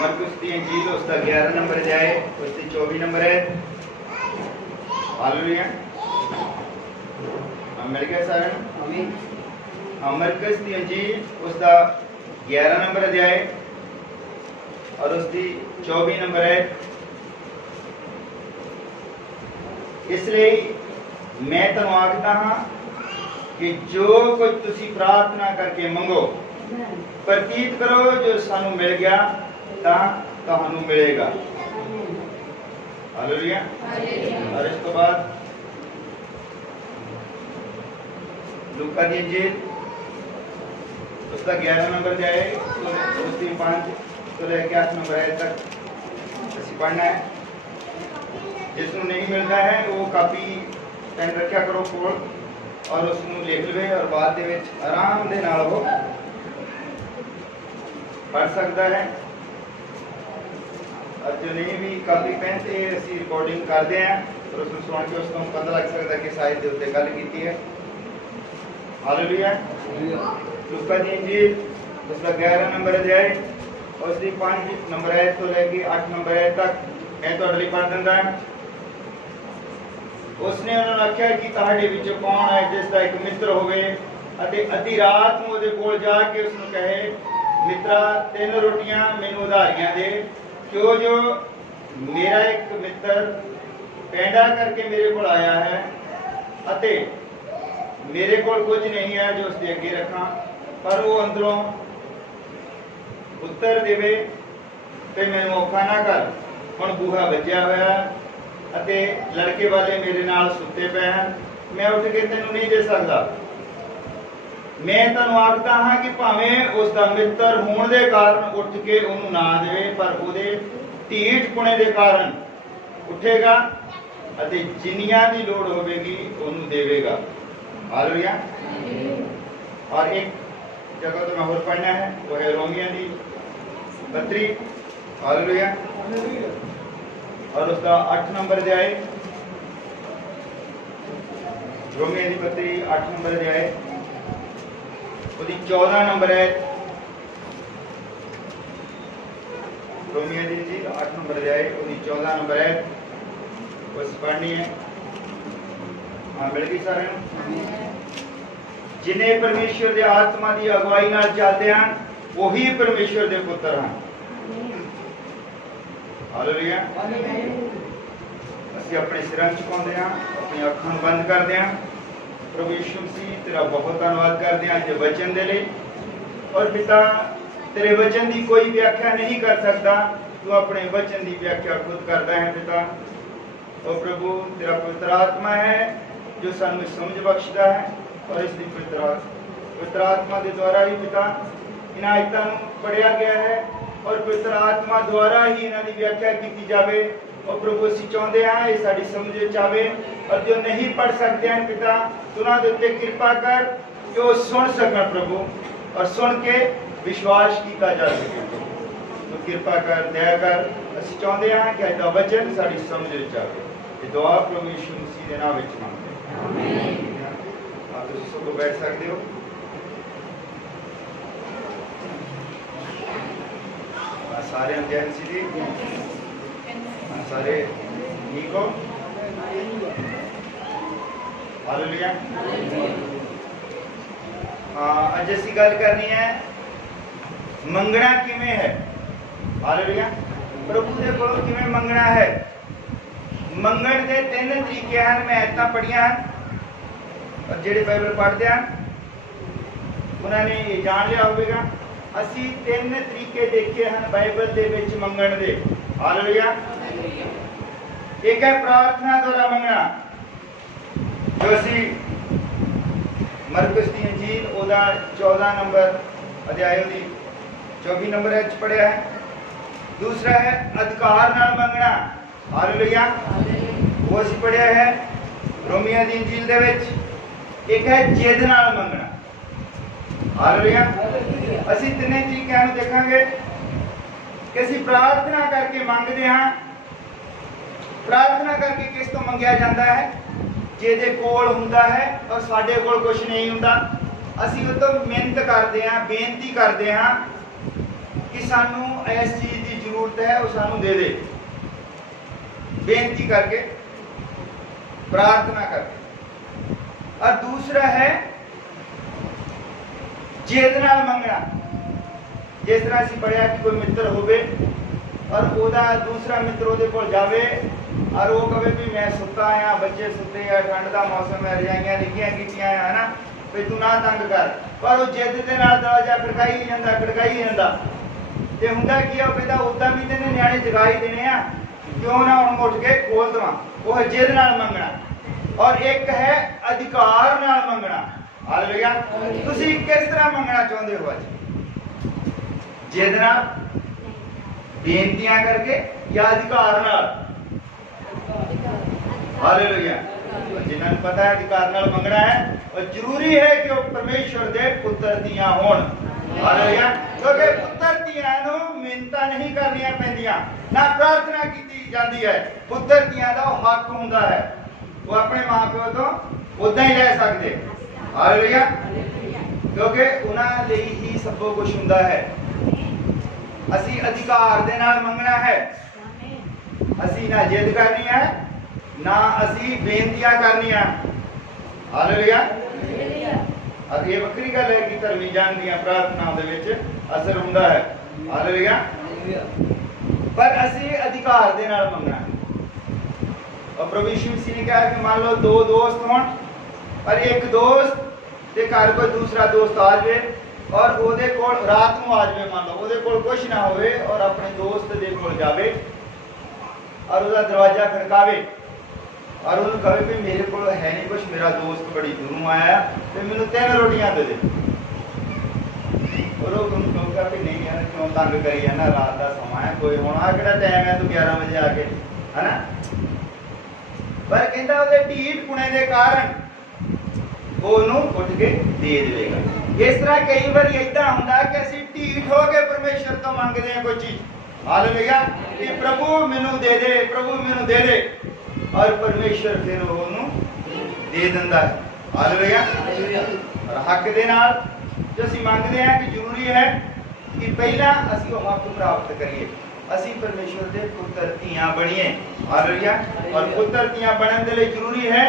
मरकुस की इंजील उसका 11 नंबर अध्याय उसकी 24 नंबर है। हालेलुया। मिल गया सारे आमीन। मरकुस की इंजील उसका 11 नंबर अध्याय और उसकी 24 नंबर है। इसलिए मैं तुहानू आखदा हां कि जो कुछ तुसी प्रार्थना करके मंगो प्रतीत करो जो सानू मिल गया तुहानू मिलेगा। हालेलुया। और इस तो बाद लूका की इंजील उसका 11 नंबर अध्याय उसकी 5 तो लेके 8 नंबर है तक ਅਸੀਂ पढ़ना है। जिसनों नहीं मिलता है वो कापी पेन रखा करो कोल और उसनों लिख लवे और बाद दे विच आराम दे नाल वो पढ़ सकता है। और जो नहीं भी कापी पेन से असी रिकॉर्डिंग करते हैं और उसमें सुन के उसको पता लग सकता है कि शायद दे उत्ते गल कीती है। हालेलुया। लूका दी इंजील उसका 11 नंबर अध्याय और उसकी 5 नंबर है तो लेके 8 नंबर है तक मैं तो अगली पढ़ दिंदा है। उसने उन्होंने आख्या कि तुहाडे विच कौन है जिसका एक मित्र होवे अते अद्धी रात नूं उहदे कोल जाके उसनूं कहे मित्रा 3 रोटियां मैनूं उधारियां दे क्यों जो मेरा एक मित्र पैंडा करके मेरे को आया है अते मेरे को कुछ नहीं है जो उसके अगे रखा पर वो अंदरों उत्तर देवे ते मैनूं औखा ना कर हुण बूहा वज्जिया होया अते लड़के वाले मेरे नाल सुते पे हैं मैं उठ के तेनूं नहीं दे सकदा। मैं तुहानूं आखदा हां कि भावें उसका मित्र होण दे कारण उठ के उहनूं ना देवे पर उहदे ढीठ पुणे दे कारण उठेगा अते जिन्नियां दी लोड़ होवेगी उहनूं देवेगा। हालेलुया। और एक जगह तो मैं और पढ़ना है वो है रोमियो दी 32। हालेलुया। और उसका 8 नंबर अध्याय रोमियो दी 32 8 नंबर अध्याय उसकी 14 नंबर है। रोमियो दी 8 नंबर अध्याय उसकी 14 नंबर है बस पढ़नी है। हाँ मिल गई सारे जिन्हें परमेश्वर के आत्मा की अगुवाई नाल चलते हैं वही परमेश्वर के पुत्र हैं। हालेलुया। ਅਸੀਂ ਆਪਣੇ ਸਿਰਾਂ ਝੁਕਾਉਂਦੇ ਹਾਂ ਆਪਣੀ ਅੱਖਾਂ ਨੂੰ ਬੰਦ ਕਰਦੇ ਹਾਂ। ਪ੍ਰਭੂ ਯਿਸੂ ਮਸੀਹ ਤੇਰਾ ਬਹੁਤ ਧੰਨਵਾਦ ਕਰਦੇ ਹਾਂ ਅੱਜ ਵਚਨ ਦੇ ਲਈ ਔਰ ਪਿਤਾ तेरे वचन की कोई व्याख्या नहीं कर सकता तू अपने वचन की व्याख्या खुद करता है पिता। और प्रभु तेरा पवित्र आत्मा है जो सानू समझ बख्शता है और इसकी पवित्र आत्मा के द्वारा ही पिता इन आयतां पढ़िया गया है और पवित्र आत्मा द्वारा ही इन्हां दी व्याख्या की जाए। और प्रभु असीं चाहुंदे हां ये साडी समझ विच आवे और जो नहीं पढ़ सकते हैं पिता उन्हां दे उत्ते कृपा कर कि वो सुन सकन प्रभु और सुन के विश्वास किया जा सके। तो कृपा कर दया कर असीं चाहुंदे हां कि अज दा वचन साडी समझ विच आवे। ये दुआ प्रभु यीशु मसीह दे नाम विच मंगदे हां आमीन। आप तुसीं सब बैठ सकदे हो। सारे अध्ययन सीधी सारे ठीक हो। हालेलुया। अज असीं गल करनी है मंगना किवें है। हालेलुया। प्रभु दे कोलों किवें मंगना है। मंगण दे 3 तरीके हैं। मैं आयतां पढ़ियां और जिहड़े बाइबल पढ़दे हैं उन्होंने ये जान लिया होगा असी 3 तरीके देखे हैं बाइबल दे विच मंगण दे। हालेलुया। एक है प्रार्थना द्वारा मंगना जो असी मरकुस दी इंजील ओदा 14 नंबर अध्याय दी 24 नंबर विच पढ़िया है। दूसरा है अधिकार नाल मंगना। हालेलुया। वो असी पढ़िया है रोमियो दी इंजील दे विच। एक है जिद नाल मंगना। हालेलुया। असी 3 तरीकों को देखेंगे कि असी प्रार्थना करके मंगते हैं। प्रार्थना करके किस तो मंगया जाता है जिहदे कोल हुंदा है और साडे कोल कुछ नहीं हुंदा। असी उस तो मिहनत करते हैं बेनती करते हैं कि सानू इस चीज़ की जरूरत है वो सानू दे दे, बेनती करके, प्रार्थना करके। और दूसरा है जिद नाल मंगना। जिस तरह असीं पढ़िया कि कोई मित्र होवे और ओदा दूसरा मित्र ओदे कोल जावे और वो कहे भी मैं सुता आया, बच्चे सुते हैं, ठंड का मौसम है, रजाइयां लिखियां कीतियां है ना, भी तू ना तंग कर, पर वो जिद दे नाल दरवाजा खड़काई ਜਾਂਦਾ ते हुंदा की है, कहता उदा भी तेने न्याणे जगा ही देने आ, क्यों ना हुण उठ के खोल देवां। वो है जिद नाल मंगना। और एक है अधिकार नाल मंगना। हालेलुया। तुसीं किस तरह मंगना चाहुंदे हो? अज जिद नाल, बेनतियां करके या अधिकार नाल? हालेलुया। जिन्हां नूं पता है अधिकार नाल मंगना है और जरूरी है कि वो परमेश्वर दे पुत्र धीआं होण। हालेलुया। क्योंकि पुत्र धीआं नूं मिन्नतां नहीं करनियां पैंदियां, ना प्रार्थना कीती जाती है। पुत्र धीआं दा हक हुंदा है, वो अपने मां प्यो तो उदां ही रह सकदे। हालेलुया। क्योंकि उन्हां लई ही सब कुछ हुंदा है। असीं अधिकार दे नाल मंगना है, असीं ना जिद करनी है ना असीं बेनतियां करनियां। हालेलुया। अब ये वक्री गल है कि धर्मी जान दियां प्रार्थनाओं दे विच असर हुंदा है। हालेलुया। पर असीं अधिकार दे नाल मंगना है। और प्रभु यीशु मसीह ने कहा कि मान लो दो दोस्त हों और एक दोस्त दे घर कोई दूसरा दोस्त आ जाए और ओदे कोल रात नूं आ जाए, मान लो ओदे कोल कुछ ना होवे और अपने दोस्त दे कोल जावे और उसका दरवाजा खड़कावे और उन्होंने कहे भी मेरे को है नहीं कुछ, मेरा दोस्त बड़ी दूरों आया तो मैंने 3 रोटियां दे दे। और वो कहूँगा भी नहीं यार क्यों तंग करी है ना, रात का समा है, कोई होना कि टाइम है तो 11 बजे आके, है ना। पर कहता उसके ढीठ पुणे के कारण वो उठ के दे देगा। इस तरह कई बार इदा होंगे कि असीं ढीठ हो के परमेश्वर तो मंगते हैं कोई चीज। हालेलुया। कि प्रभु मैनू दे दे, प्रभु मैनू दे दे, और परमेश्वर फिर उन्होंने दे दिंदा है। हालेलुया। और हक दे नाल जो असीं मंगते हैं कि जरूरी है कि पहला असीं वो हक प्राप्त करिए, असीं परमेश्वर दे पुत्र धीआं बणीए। हालेलुया। और पुत्र धीआं बनने के लिए जरूरी है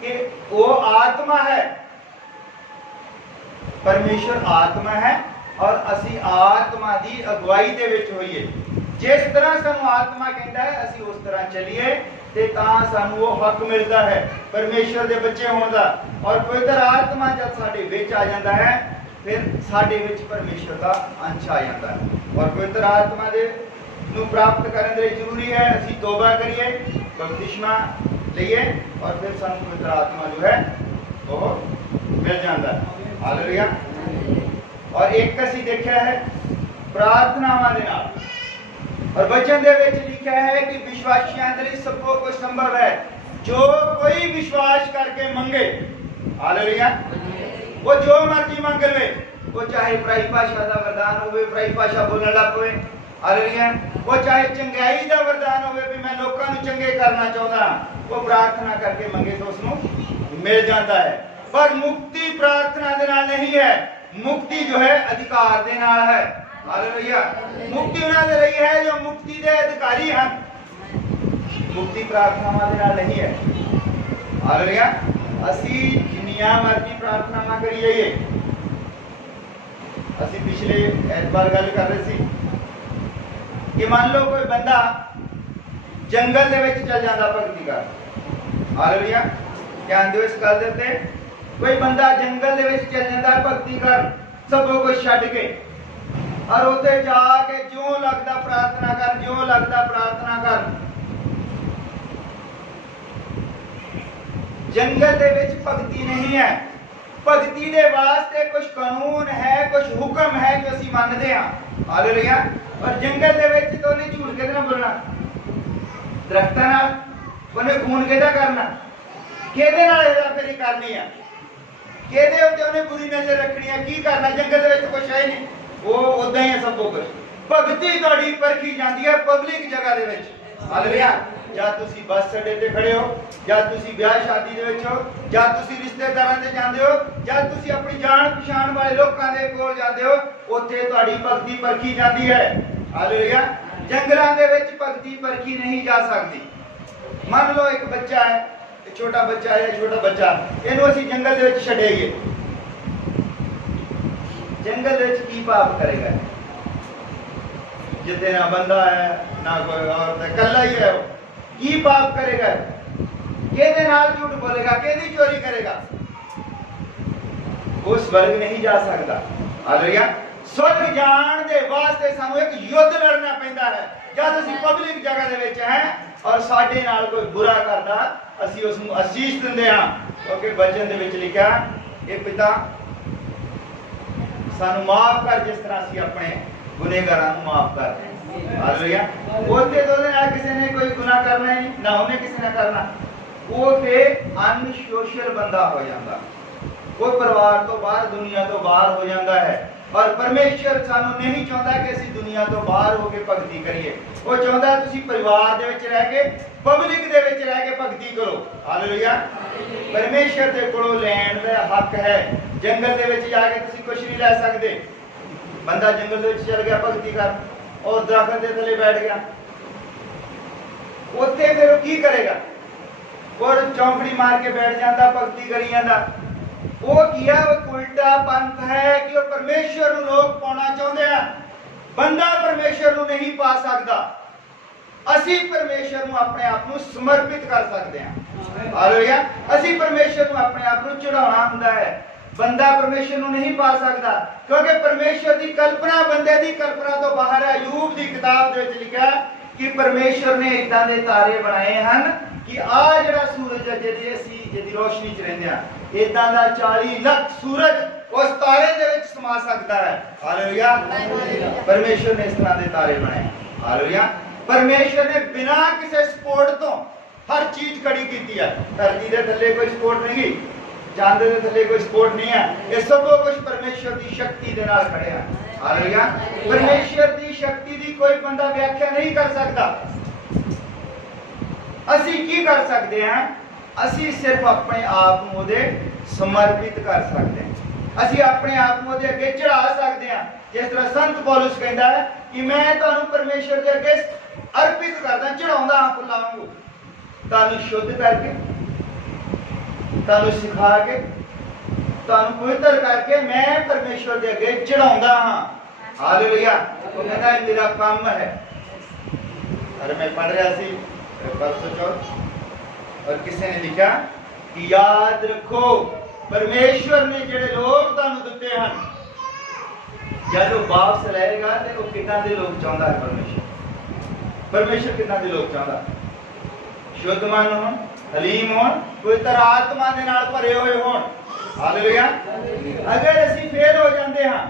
कि वो आत्मा है, परमेश्वर आत्मा है और असीं आत्मा की अगुवाई दे विच होइए। जिस तरह सानू आत्मा कहता है असीं उस तरह चलिए ते तां सानू वो हक मिलता है परमेश्वर दे बच्चे होने का। और पवित्र आत्मा जब साडे विच आ जाता है फिर साडे विच परमेश्वर का अंश आ जाता है। और पवित्र आत्मा दे नू प्राप्त करने के लिए जरूरी है असीं तौबा करिए, बपतिस्मा लईए और फिर सानू पवित्र आत्मा जो है वो मिल जाता है। हालेलुया। और एक असीं देखा है प्रार्थनावां दे नाल, और वचन दे विच लिखा है कि विश्वासियों के लिए सब कुछ संभव है जो कोई विश्वास करके मंगे। हालेलुया। वो जो मर्जी मंग ले, वो चाहे पराई भाषा का वरदान होवे, पराई भाषा बोलने लग पवे। हालेलुया। वो चाहे चंगाई का वरदान होवे भी मैं लोगों को चंगे करना चाहता, वो प्रार्थना करके मंगे तो उसको मिल जाता है। पर मुक्ति प्रार्थना दे नाल नहीं है, मुक्ति जो है अधिकार दे नाल है। हालेलुया। मुक्ति उन्हां दे रही है जो मुक्ति दे अधिकारी हैं, मुक्ति प्रार्थना दे नाल नहीं है। हालेलुया। असी जिन्नियां मर्जी प्रार्थना ना करिए। असी पिछले एतवार गल कर रहे सी कि मान लो कोई बंदा जंगल दे विच चल जांदा भगती कर। हालेलुया। ध्यान दिओ इस गल दे उत्ते। कोई बंदा जंगल दे विच चल जांदा भगती कर सब कुछ छड्ड के और उत्ते जाके जो लगदा प्रार्थना कर, जो लगदा प्रार्थना कर। जंगल दे विच भगती नहीं है। भगती दे वास्ते कुछ कानून है, कुछ हुक्म है जो असीं मनदे हां। हालेलुया। और जंगल दे विच तो नहीं झूठ किहदे नाल बोलना, दरख्तां नाल। उहने खून किहदा करना, किहदे नाल हेराफेरी करनी है, किहदे उत्ते उहने बुरी नजर रखनी है, की करना। जंगल दे विच कुछ है नहीं, वो उदां ही है सब कुछ। भगती तुहाडी परखी जाती है पब्लिक जगह दे विच। हालेलुया। ਜਾਂ ਤੁਸੀਂ ਬੱਸ ਅੱਡੇ ਤੇ ਖੜੇ ਹੋ, ਜਾਂ ਤੁਸੀਂ ਵਿਆਹ ਸ਼ਾਦੀ ਦੇ ਵਿੱਚ ਹੋ, ਜਾਂ ਤੁਸੀਂ ਰਿਸ਼ਤੇਦਾਰਾਂ ਦੇ ਜਾਂਦੇ ਹੋ, ਜਾਂ ਤੁਸੀਂ ਆਪਣੀ ਜਾਣ ਪਛਾਣ ਵਾਲੇ ਲੋਕਾਂ ਦੇ ਕੋਲ ਜਾਂਦੇ ਹੋ, ਉੱਥੇ ਤੁਹਾਡੀ ਭਗਤੀ ਪਰਖੀ ਜਾਂਦੀ ਹੈ। ਹਾਲੇਲੂਇਆ। जंगलों के विच भगती परखी नहीं जा सकती। मान लो एक बच्चा है, एक छोटा बच्चा है, छोटा बच्चा इन्हू असीं जंगल दे विच छड्डीए, जंगल दे विच की पाप करेगा? जिथे ना बंदा है ना कोई औरत है, कल्ला ही है, वो की पाप करेगा? किहदे नाल झूठ बोलेगा? किहदी चोरी करेगा? वो स्वर्ग नहीं जा सकता। हालेलुया। स्वर्ग जाण दे वास्ते सानू एक युद्ध लड़ना पैंदा है। जद असीं पब्लिक जगह दे विच हैं और साडे नाल कोई बुरा करदा, असीं उस नूं आशीष दिंदे हां, क्योंकि वचन दे विच लिखिआ, हे पिता सानू माफ कर जिस तरह असीं अपने गुनहगारां नूं माफ कर। हालेलुया। ओते तो नाल किसी ने कोई गुनाह करना ही नहीं, ना उन्हें किसी ने करना, वो ते अनसोशल बंदा हो जाता, वो परिवार तो बाहर, दुनिया तो बाहर हो जाता है। और परमेश्वर सानू नहीं चाहता कि असीं दुनिया तो बाहर हो के भगती करिए, वो चाहता है तुसीं परिवार दे विच रह के, पब्लिक दे विच रह के भगती करो। हालेलुया। परमेश्वर दे कोलों लैण दा हक है। जंगल दे विच जाके तुसीं कुछ नहीं लै सकदे। बंदा जंगल दे विच चल गया भगती कर और दरख्त दे थल्ले बैठ गया, उत्थे फिर की करेगा? और चौंकड़ी मार के बैठ जाता, भगती करी जाता। वो किया वो उल्टा पंथ है कि वो परमेश्वर नूं लोग पाना चाहते हैं। बंदा परमेश्वर नूं नहीं पा सकता, असी परमेश्वर नूं अपने आप नूं समर्पित कर सकते हैं। हालेलुया। असी परमेश्वर नूं अपने आप नूं चढ़ाउणा हुंदा है। बंदा परमेश्वर नूं नहीं पा सकता, क्योंकि परमेश्वर की कल्पना बंदे की कल्पना तो बाहर है। अयूब की किताब दे विच लिखिआ कि परमेश्वर ने इदां दे तारे बनाए हैं कि आ जिहड़ा सूरज है, जिहदी रोशनी च रहिंदे आ, इदां दा 40 लाख सूरज उस तारे दे विच समा सकता है। हालेलुया। परमेश्वर ने इस तरह के तारे बनाए। हालेलुया। परमेश्वर ने बिना किसी सपोर्ट तो हर चीज खड़ी की है। धरती के थल्ले कोई सपोर्ट नहीं, चांद के थल्ले कोई सपोर्ट नहीं है, ये सब कुछ परमेश्वर की शक्ति के नाल खड़े हैं। हालेलुया। परमेश्वर की शक्ति की कोई बंदा व्याख्या नहीं कर सकता। असी की कर सकते हैं? असी सिर्फ अपने आप को समर्पित कर सकते हैं। असी अपने आप को अगे चढ़ा सकते हैं। जिस तरह संत पौलुस कहता है कि मैं तुहानू परमेश्वर के अगे अर्पित करदा, चढ़ाउंदा हां फुल्लां वांगू, तुहानू शुद्ध करके, तुहानू सिखा के, तुहानू पवित्र करके मैं परमेश्वर के अगे चढ़ाउंदा हां। हालेलुया। वो कहता है मेरा काम है। अरे मैं पढ़ रहा सी परसों चौथ और किसी ने लिखा कि याद रखो परमेश्वर ने जिहड़े लोग तुहानू दित्ते हैं, जब वो वापस लएगा तो वो कितना दे लोग चाहता है? परमेश्वर कितना दे लोग चाहता? शुद्ध मन होण, हलीम होण, पवित्र आत्मा दे नाल भरे हुए होण। हालेलुया। अगर असीं फेल हो जाते हैं,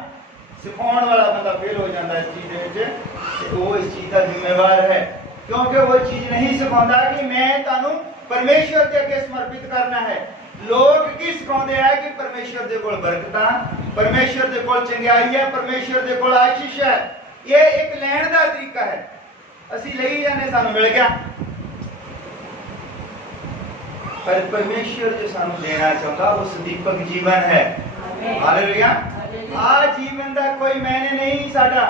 सिखाउण वाला बंदा फेल हो जाता इस चीज दे विच, ते वो इस चीज का जिम्मेवार है, क्योंकि वो चीज नहीं सिखाता कि मैं तुहानू परमेश्वर के अगे समर्पित करना है। लोग की सिखाते हैं कि परमेश्वर के कोल बरकतां, परमेश्वर के कोल चंगियाई है, परमेश्वर के कोल आशीष है। ये एक लैण का तरीका है। असीं लई जाने, सानू मिल गया, पर परमेश्वर जो सानू देना चाहता वो सदीपक जीवन है। हालेलुया। आ जीवन का कोई मैंने नहीं साडा।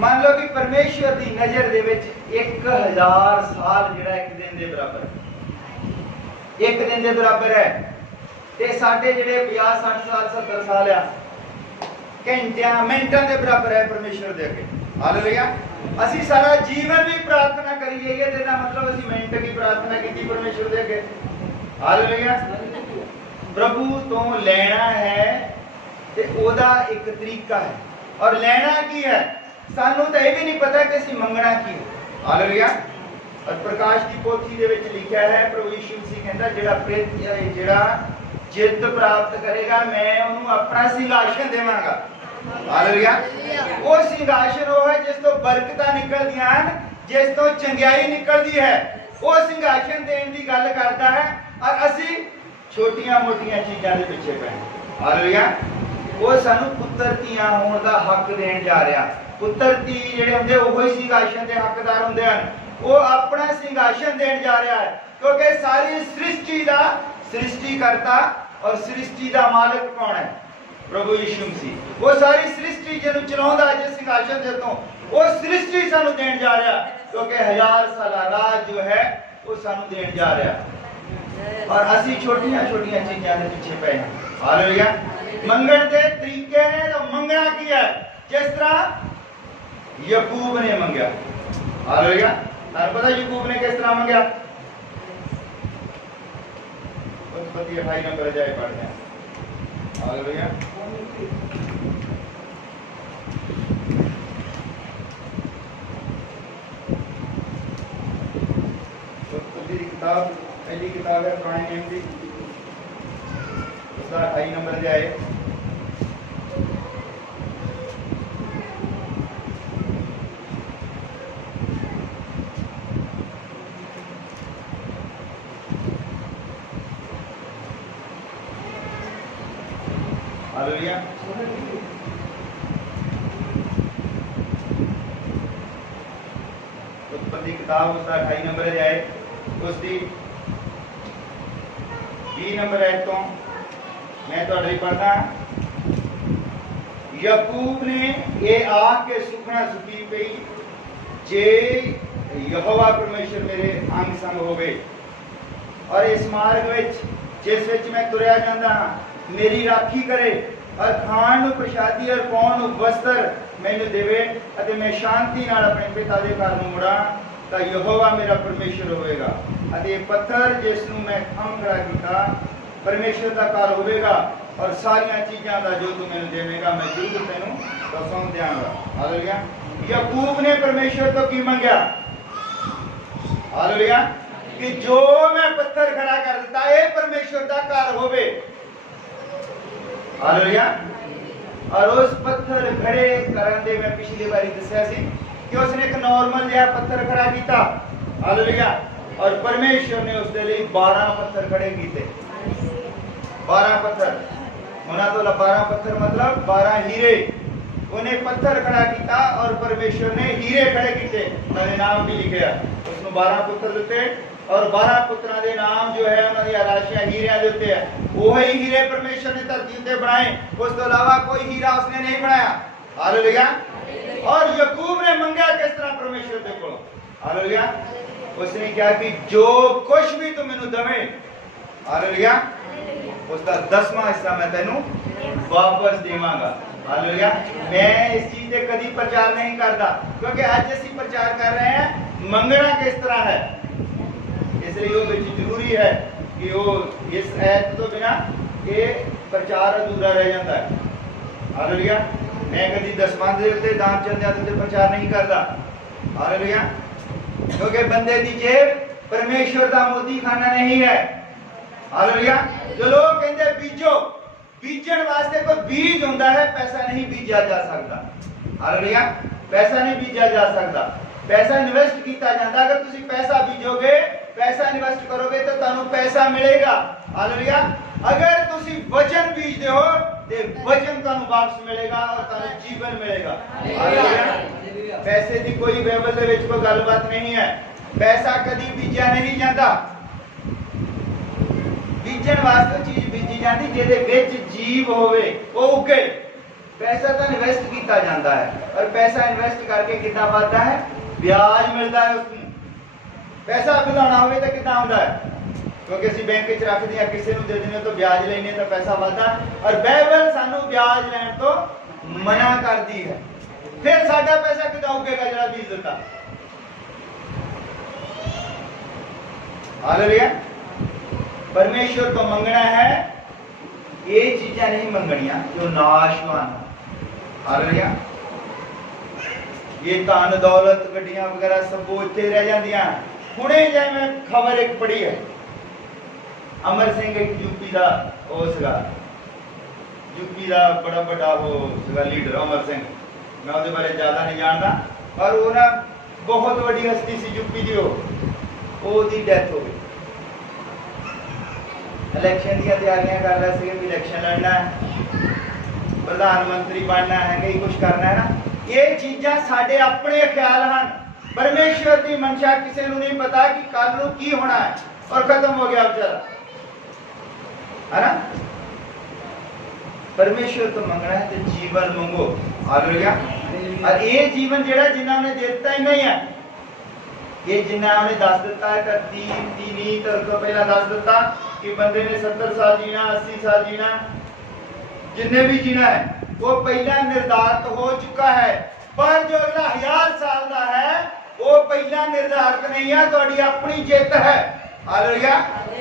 मान लो कि परमेश्वर की नजर दे विच 1000 साल जिहड़ा एक दिन के बराबर है, एक दिन के बराबर है, ते साडे जिहड़े 50 60 साल 70 साल आ घंटियां मिनटां के बराबर है परमेश्वर दे अगे। हालेलुया। असीं सारा जीवन भी प्रार्थना करी जाइए ते दा मतलब असीं मिनट की प्रार्थना की परमेश्वर दे अगे। हालेलुया। प्रभु तो लेना है ते ओदा एक तरीका है, और लेना की है सानू तो यह भी नहीं पता कि असीं मंगना की है। हालेलुया। और प्रकाश की पोथी दे विच लिखा है, प्रभु यीशु मसीह कहता जिहड़ा जित प्राप्त करेगा मैं उन्होंने अपना सिंहासन देवांगा। हालेलुया। वो सिंहासन वो है जिस तो बरकतां निकलदियां हैं, जिस तो चंगियाई निकलदी है, वो सिंहासन देने की गल करता है। और असीं छोटियां मोटियां चीज़ां दे पिछे पै। हालेलुया। वो सानू पुत्र धीआं होण दा हक देण जा रहा। पुत्र धी जिहड़े हुंदे ओही सिंहासन दे हकदार हुंदे हन। वो अपना सिंहासन देण जा रहा है, क्योंकि सारी सृष्टि का सृष्टिकर्ता और सृष्टि का मालिक कौन है? प्रभु यीशु मसीह। वो सारी सृष्टि जिन्हों चलाउंदा जिस सिंहासन दे तो वो सृष्टि सानू देन जा रहा, क्योंकि 1000 साला राज जो है वो सानू देन जा रहा और असी छोटियां छोटियां चीज़ों के पीछे पे हैं। हालेलुया। मंगण के तरीके हैं तो मंगना की है जिस तरह याकूब ने मंगया। हालेलुया। तार पता याकूब ने किस तरह मंगया? उत्पत्ति 28 नंबर अध्याय पढ़ते हैं। हालेलुया। उत्पत्ति की किताब पहली किताब है पुराने नियम की, उसका 28 नंबर अध्याय। हालेलुया। उत्पत्ति किताब उसका 28 नंबर अध्याय उसकी 20 नंबर है तो मैं तो अड़ी पढ़ना। याकूब ने ये आख के सुखना सुखी पई जे यहोवा परमेश्वर मेरे अंग संग होवे और इस मार्ग विच जिस विच मैं तुरया जांदा हां मेरी राखी करे और खाण ਨੂੰ ਪ੍ਰਸ਼ਾਦੀ और पाउण ਨੂੰ वस्त्र ਮੈਨੂੰ देवे ਅਤੇ मैं शांति ਨਾਲ ਆਪਣੇ ਪਿਤਾ ਦੇ ਘਰ ਨੂੰ ਮੁੜਾਂ ਤਾਂ ਯਹੋਵਾ ਮੇਰਾ ਪਰਮੇਸ਼ਰ ਹੋਵੇਗਾ ਅਤੇ ਇਹ ਪੱਥਰ ਜਿਸ ਨੂੰ ਮੈਂ ਖੰਮ ਖੜਾ ਕੀਤਾ परमेश्वर का घर होगा और सारिया चीज़ों का जो तू मैंने देवेगा मैं जरूर तेनू दसौं देंगा। हालेलुया। याकूब ने परमेश्वर तो की मंगया? हालेलुया। कि जो मैं पत्थर खड़ा कर देता है परमेश्वर का घर होवे। हालेलुया। और उस पत्थर खड़े करन दे मैं पिछली बारी दस्या सी कि उसने एक नॉर्मल जिहा पत्थर खड़ा किया। हालेलुया। और परमेश्वर ने उसके लिए 12 पत्थर खड़े किए। 12 पत्थर होना तो 12 पत्थर मतलब 12 हीरे उन्हें पत्थर खड़ा किया और परमेश्वर ने हीरे खड़े किए उन्होंने नाम भी लिखे उसमें 12 पुत्र दिते और 12 पुत्रों के नाम जो है उन्होंने राशियां हीरियां देते हैं वही हीरे परमेश्वर ने धरती उत्ते बनाए उस तो अलावा कोई हीरा उसने नहीं बनाया। हालेलुया। और याकूब ने मंगा किस तरह परमेश्वर के कोल? हालेलुया। उसने क्या कि जो कुछ भी तू मैनू दवे हालेलुया उसका 10वां हिस्सा मैं तेनू वापस देवांगा। हालेलुया। मैं इस चीज से कभी प्रचार नहीं करता क्योंकि आज असी प्रचार कर रहे हैं मंगना किस तरह है इसलिए वो जरूरी है कि वो इस ऐत तो बिना ये प्रचार अधूरा रह जाता है। हालेलुया। मैं कभी दसवां दे उत्ते दान चंदियां दे उत्ते प्रचार नहीं करता। हालेलुया। क्योंकि बंदे दी जेब परमेश्वर का मोती खाना नहीं है। हालेलुया। जो लोग कहते बीजो बीजन वास्ते कोई बीज होता है पैसा नहीं बीजा जा सकता। हालेलुया। पैसा नहीं बीजा जा सकता पैसा इन्वेस्ट किया जाता। अगर तुसी पैसा बीजोगे पैसा इन्वेस्ट करोगे तो तुहानू पैसा मिलेगा। हालेलुया। अगर तुसी वचन बीजते हो तो वचन तुहानू वापस मिलेगा और तुहानू जीवन मिलेगा। हालेलुया। पैसे की कोई बाइबल दे विच कोई गलबात नहीं है। पैसा कभी बीजा नहीं जाता। बीजन वास्ते चीज बीजी जाती जिहदे विच जीव होवे वो उगे। पैसा तो इन्वेस्ट किया जाता है और पैसा इन्वेस्ट करके कितना बढ़ता है ब्याज मिलता है उसको। पैसा बढ़ाना हो तो कितना होता है क्योंकि असं बैंक च रख दिया किसी को दे देने तो ब्याज लेने तो पैसा बढ़ता और बाइबल सानू ब्याज लैण तो मना करती है। फिर साडा पैसा कितना उगेगा जरा बीज दिता। हालेलुया। परमेश्वर तो मंगना है ये चीजें नहीं मंगनिया जो नाशवान। हालेलुया। ये धन दौलत गड्डियां वगैरह सब वो इत्थे रह जांदियां। हुणे जे मैं खबर एक पढ़ी है अमर सिंह एक यूपी का वो सीगा यूपी का बड़ा बड़ा वो सीगा लीडर अमर सिंह। मैं उसके बारे ज्यादा नहीं जानता पर वो ना बहुत बड़ी हस्ती सी यूपी की वो दी डेथ हो गई। इलेक्शन दी तैयारियां कर रहा सी कि इलेक्शन लड़ना है प्रधानमंत्री बनना है कई कुछ करना है ना। ये चीज़ां साडे अपने ख्याल हैं। परमेश्वर की मंशा किसी को नहीं पता कि कल को की होना है और खत्म हो गया बेचारा है ना। परमेश्वर तो मंगना है तो जीवन मंगो। हालेलुया। और ये जीवन जेड़ा जिन्ना ने देता ही नहीं है, ये जिन्ना ने दस दिता है कि 3 नीत तो पहला दस दिता कि बंदे ने 70 साल जीना, 80 साल जीना, जिन्ने भी जीना है वो पहला निर्धारित हो चुका है। पर जो अगला 1000 साल का है वो पहला निर्धारित नहीं है, तो अपनी जित है। हालेलुया।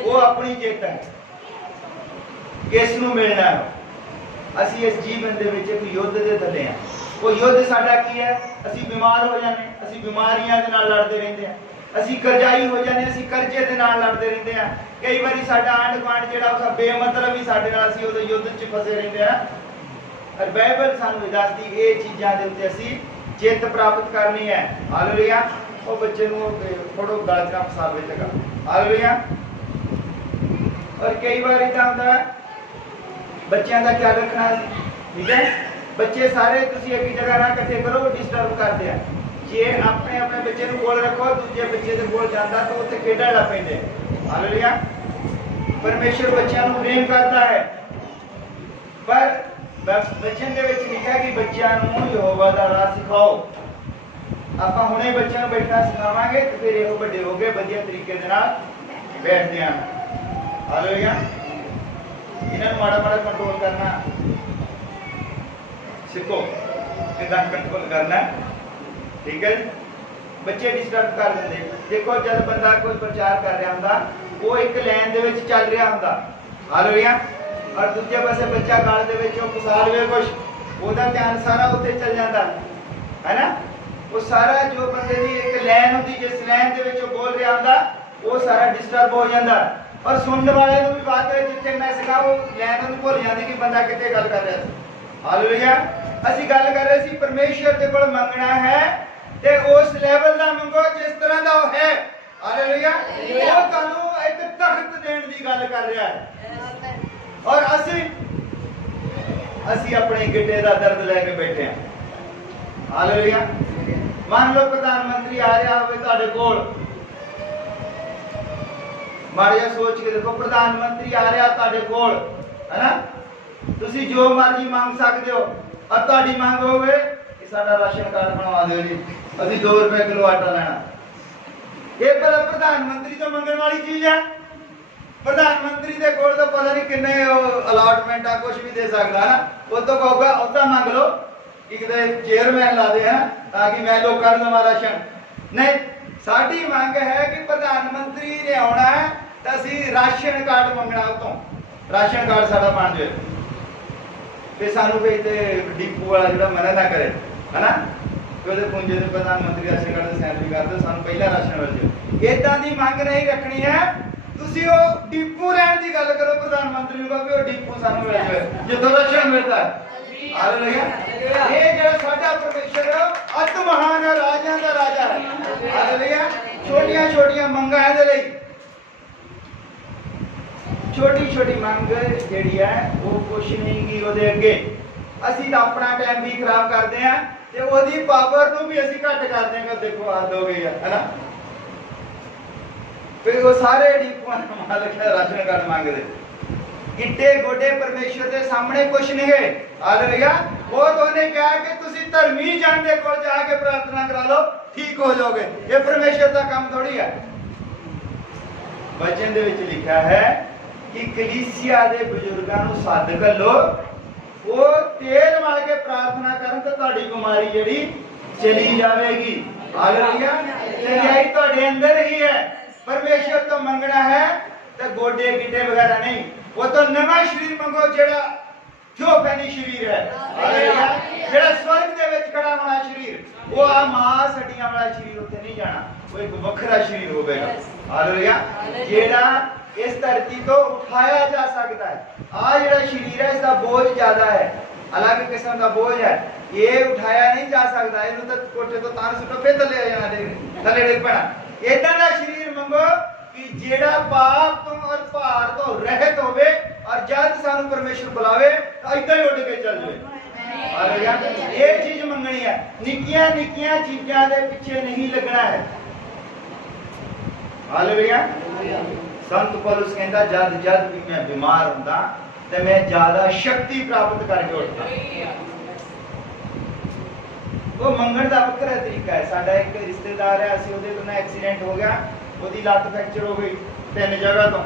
वो अपनी जित है, किस नूं मिलना है। असी इस जीवन दे विच एक युद्ध दे थले हैं। वो युद्ध साडा की है, असी बीमार हो जाने, असी बीमारियां दे नाल लड़दे रहंदे हैं, असी करजाई हो जाने, असी कर्जे दे नाल लड़दे रहंदे हैं। कई बारी साडा आंड गुआंढ जिहड़ा उस बेमतलब ही साडे नाल असी उहदे युद्ध च फसे रहंदे हैं। और बाइबल सानू दसदी ये चीज़ां दे उत्ते असी जित प्राप्त करनी है। हालेलुया। वो बच्चे नूं थोड़ो गल च फसावे चंगा। हालेलुया। और कई बार इदां हुंदा है बच्चों का ख्याल रखना, ठीक है। बच्चे सारे तुसी एक जगह ना इकट्ठे करो, वो डिस्टर्ब करते हैं। जे अपने अपने बच्चे को कोल रखो, दूजे बच्चे के कोल जाता तो उत्ते खेडण लग पैंदे। हालेलुया। परमेश्वर बच्चों को प्रेम करता है, पर बचन दे विच लिखा कि बच्चों को यहोवा दा राह सिखाओ। आपां हुणे बच्चों को बैठना सिखावांगे तो फिर ये बड़े हो गए वधिया तरीके दे नाल बैठदे हैं। हालेलुया। इन्हें माड़ा माड़ा कंट्रोल करना सीखो, कितना कंट्रोल करना, ठीक है। बच्चे डिस्टर्ब कर देंगे। देखो जब बंदा कोई प्रचार कर रहा होंदा, वो एक लाइन दे विच चल रहा होंदा। हालेलुया। और दूजे पासे बच्चा गल दे विच फसा लवे कुछ, ओदा ध्यान सारा उत्ते चल जाता है ना। वो सारा जो बंदे दी एक लाइन होंदी, जिस लाइन दे विच बोल रहा होंदा, वो सारा डिस्टर्ब हो जाता। और सुनने वाले को भी बात है जिथे मैं सिखा वो लैन उन्हें भुल जाती कि बंदा कितने गल कर रहा है। हालेलुया। असी गल कर रहे सी परमेश्वर के कोल मंगना है ते उस लेवल दा मंगो जिस तरह दा वो है। हालेलुया। वो तुहानू एक तख्त देण दी गल कर रहा है, और असी अपने गिड्डे दा दर्द लेके बैठे हैं। हालेलुया। मान लो प्रधानमंत्री आ रहा होवे तुहाडे कोल, माड़िया सोच के देखो प्रधानमंत्री आ रहा तुहाडे कोल, है ना। तुसी जो मर्जी मांग सकते हो, और तुहाडी मांग होवे कि साडा राशन कार्ड बनवा दिओ जी, असीं 2 रुपए किलो आटा लेना। ये पर प्रधानमंत्री तो मंगण वाली चीज है। प्रधानमंत्री दे कोल तो पता नहीं किन्ने अलॉटमेंट आ, कुछ भी दे सकदा है ना। वो तो कहोगा उदा मंग लो कि किते चेयरमैन ला दे, है ना, ताकि मैं लोकां नूं दवां राशन। नहीं, साडी मांग है कि प्रधानमंत्री ने आना है तो असी राशन कार्ड मंगना, उतों राशन कार्ड साडा बन जाए, फिर सानू भी डिपो वाला जो मना ना करे, है ना, कि पुंजे से प्रधानमंत्री राशन कार्ड से सैन भी कर दो, सानू पहला राशन मिल जाए। इदां दी मंग नहीं रखनी है। तुसी वो डिपो रहन दी गल करो प्रधानमंत्री नूं, कि वो डिपो सानू मिल जाए जिथों राशन मिलता है। हालेलुया। ये जो साडा परमेश्वर अत महान राजा दा राजा है। हालेलुया। छोटियां छोटियां मंगां दे लई, छोटी छोटी मंग जिहड़ी है वो कुछ नहीं गी ओदे अगे। असीं तां अपना टाइम भी खराब करदे हैं ते ओदी पावर नूं भी असीं घट कर देंगे। देखो हद हो गई है ना। फिर वो सारे डिपोआं दा मालक राशन कार्ड मंगदे, गिड्डे गोडे परमेश्वर के सामने कुछ नहीं है। हालेलुया। वो तो ने कहा कि तुसी धर्मी जन दे कोल जाके प्रार्थना करा लो, ठीक हो जाओगे। ये परमेश्वर का काम थोड़ी है। वचन दे विच लिखा है कि कलीसिया दे बुजुर्गां नूं सद कर लो, वो तेल मल के प्रार्थना करन तो तुहाडी बीमारी जिहड़ी चली जाएगी। हालेलुया। चंगाई तुहाडे अंदर ही है। परमेश्वर तो मंगना है तो गोडे गिड्डे वगैरह नहीं, वो तो नवा शरीर मंगो जेड़ा जो पैनी शरीर है। हालेलुया। जेड़ा स्वर्ग दे विच खड़ा होना शरीर, वो आ मांस हड्डियां वाला शरीर उत्ते नहीं जाना, वो एक वखरा शरीर होवेगा। हालेलुया। जेड़ा इस धरती तो उठाया जा सकता है। आ जेड़ा शरीर है इसका बोझ ज्यादा है, अलग किस्म का बोझ है, ये उठाया नहीं जा सकता। इन्हू तो कोठे तो तार सुटो फिर थले आ जाना, थले डिग पैना। इदां दा शरीर मंगो कि जेड़ा पाप तो और भार तो रहत होवे, और जब सानू परमेश्वर बुलावे तो इदां ही उड़ के चल जाए। हालेलुया। ये चीज मंगनी है। निक्कियां निक्कियां चीजां दे पीछे नहीं लगना है। हालेलुया। संत पौलुस कहता जद जद भी मैं बीमार हुंदा तो मैं ज्यादा शक्ति प्राप्त करके उठता। वो मंगण का वक्रा तरीका है। साडा एक रिश्तेदार है, असं ਉਹਦੇ ਤੋਂ एक्सीडेंट हो गया, ਉਹਦੀ ਲੱਤ फ्रैक्चर हो गई, तीन जगह तो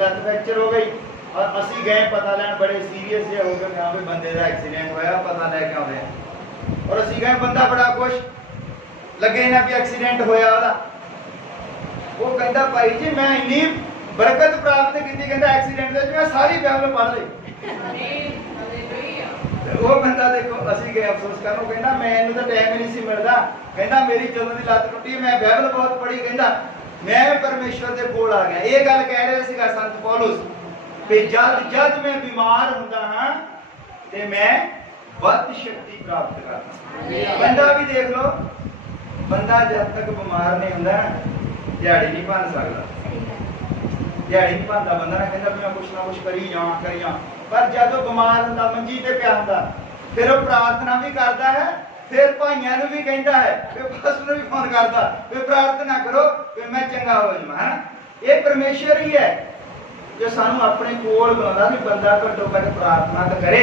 लत फ्रैक्चर हो गई। और असी गए पता लैन, बड़े सीरीयस जे हो गए, हाँ भी बंदे का एक्सीडेंट होया, पता लैके आते हैं। और असी गए, बंदा बड़ा खुश लगे ना भी एक्सीडेंट होया ਉਹਦਾ। वो कहता भाई जी मैं इन्नी बरकत प्राप्त की, कहता एक्सीडेंट में मैं सारी बाइबल पढ़ ली। वो बंदा देखो असी गए अफसोस कर, कहना मैनू तो टाइम ही नहीं सी मिलता, कहना मेरी जदों की लत टुटी मैं बाइबल बहुत पढ़ी, कहता मैं परमेश्वर के कोल आ गया। ये गल कह रहे सीगा संत पौलुस कि जद मैं बीमार हुंदा हां ते मैं बद शक्ति प्राप्त करता। बंदा भी देख लो, बंदा जब तक बीमार नहीं हुंदा दिहाड़ी नहीं भन सकदा, दिहाड़ी नहीं भनदा बंदा ना, कहंदा मैं कुछ ना कुछ करी जावां। पर जदों बीमार हुंदा, मंजी ते पिया हुंदा, फिर वो प्रार्थना भी करता है, फिर भाइयों नूं भी कहता है, फिर बस नूं भी फोन करता, फिर प्रार्थना करो कि मैं चंगा हो जावां। है ये परमेश्वर ही है जो सानू अपने कोल बुलांदा। नहीं बंदा घट्टो घट प्रार्थना तो करे,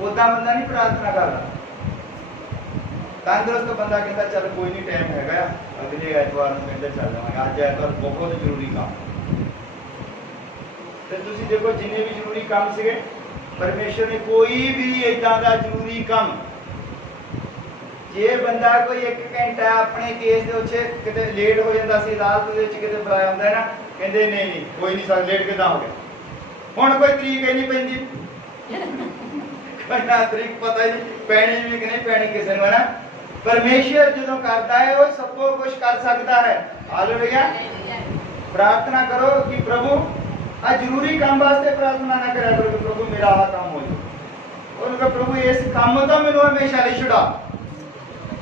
उदा बंदा नहीं प्रार्थना करता। तंदुरुस्त बंदा कहता चल कोई नहीं, टाइम हैगा, अगले एतवार नूं कहंदा चल जावांगा, अज एतवार बहुत जरूरी काम। तो तुसीं देखो जिन्ने भी जरूरी काम सीगे, परमेश्वर ने कोई भी इदां दा जरूरी काम, जे बंदा कोई 1 घंटा अपने केस दे उत्ते किते लेट हो जांदा सी, अदालत दे विच किते बुलाया हुंदा है ना, कहंदे नहीं कोई नहीं सा लेट किदां हो गया। हुण कोई तरीक ही नहीं पैंदी, कोई तरीक पता ही नहीं पैनी भी कि नहीं पैनी किसे नूं, है ना। परमेश्वर जदों करदा है वो सब कुछ कर सकता है। हालेलुया। प्रार्थना करो कि प्रभु आ जरूरी काम वास्ते प्रार्थना ना करा करो कि प्रभु मेरा आ काम हो जाए, और प्रभु इस काम तो मैनू हमेशा नहीं छुड़ा,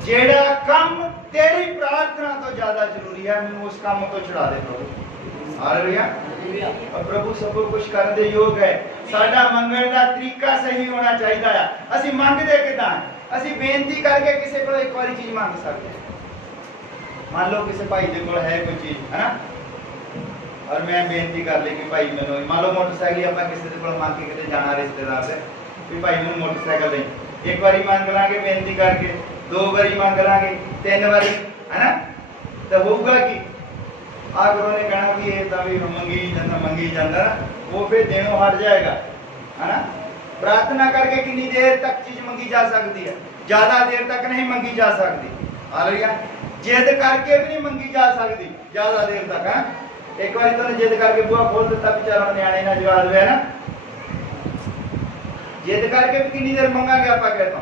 जेड़ा काम तेरी प्रार्थना तो ज्यादा जरूरी है, मैनू उस काम तो छुड़ा दे प्रभु। हालेलुया। और प्रभु सब कुछ करने दे योग है। साडा मंगण दा तरीका सही होना चाहिए है। असी मंगदे किदां, असी बेनती करके किसी को एक बारी चीज मांग सकते हैं। मान लो किसी भाई दे कोल है कोई चीज, है ना, और मैं बेनती कर ली कि भाई मैनू, मान लो मोटरसाइकिल आप किसी के मांग के कितने जाना रिश्तेदार से भी भाई मैनू मोटरसाइकिल दे, एक बारी मांग लांगे बेनती करके, 2 बारी मांग लांगे, 3 बारी, है ना, तो होगा कि अगर उन्हें कहना भी ये तो भी मंगी जाता ना, वो फिर देनों हट जाएगा, है ना। प्रार्थना करके कितनी देर तक चीज मंगी जा सकती है, ज्यादा देर तक नहीं मंगी जा सकती। हालेलुया। जिद करके भी नहीं मंगी जा सकती ज्यादा देर तक, है। एक बार तो जिद करके बुआ खोल दिता, बेचारा न्याणे ना जगा दे, है ना। जिद करके भी कितनी देर मंगांगे आप कहता,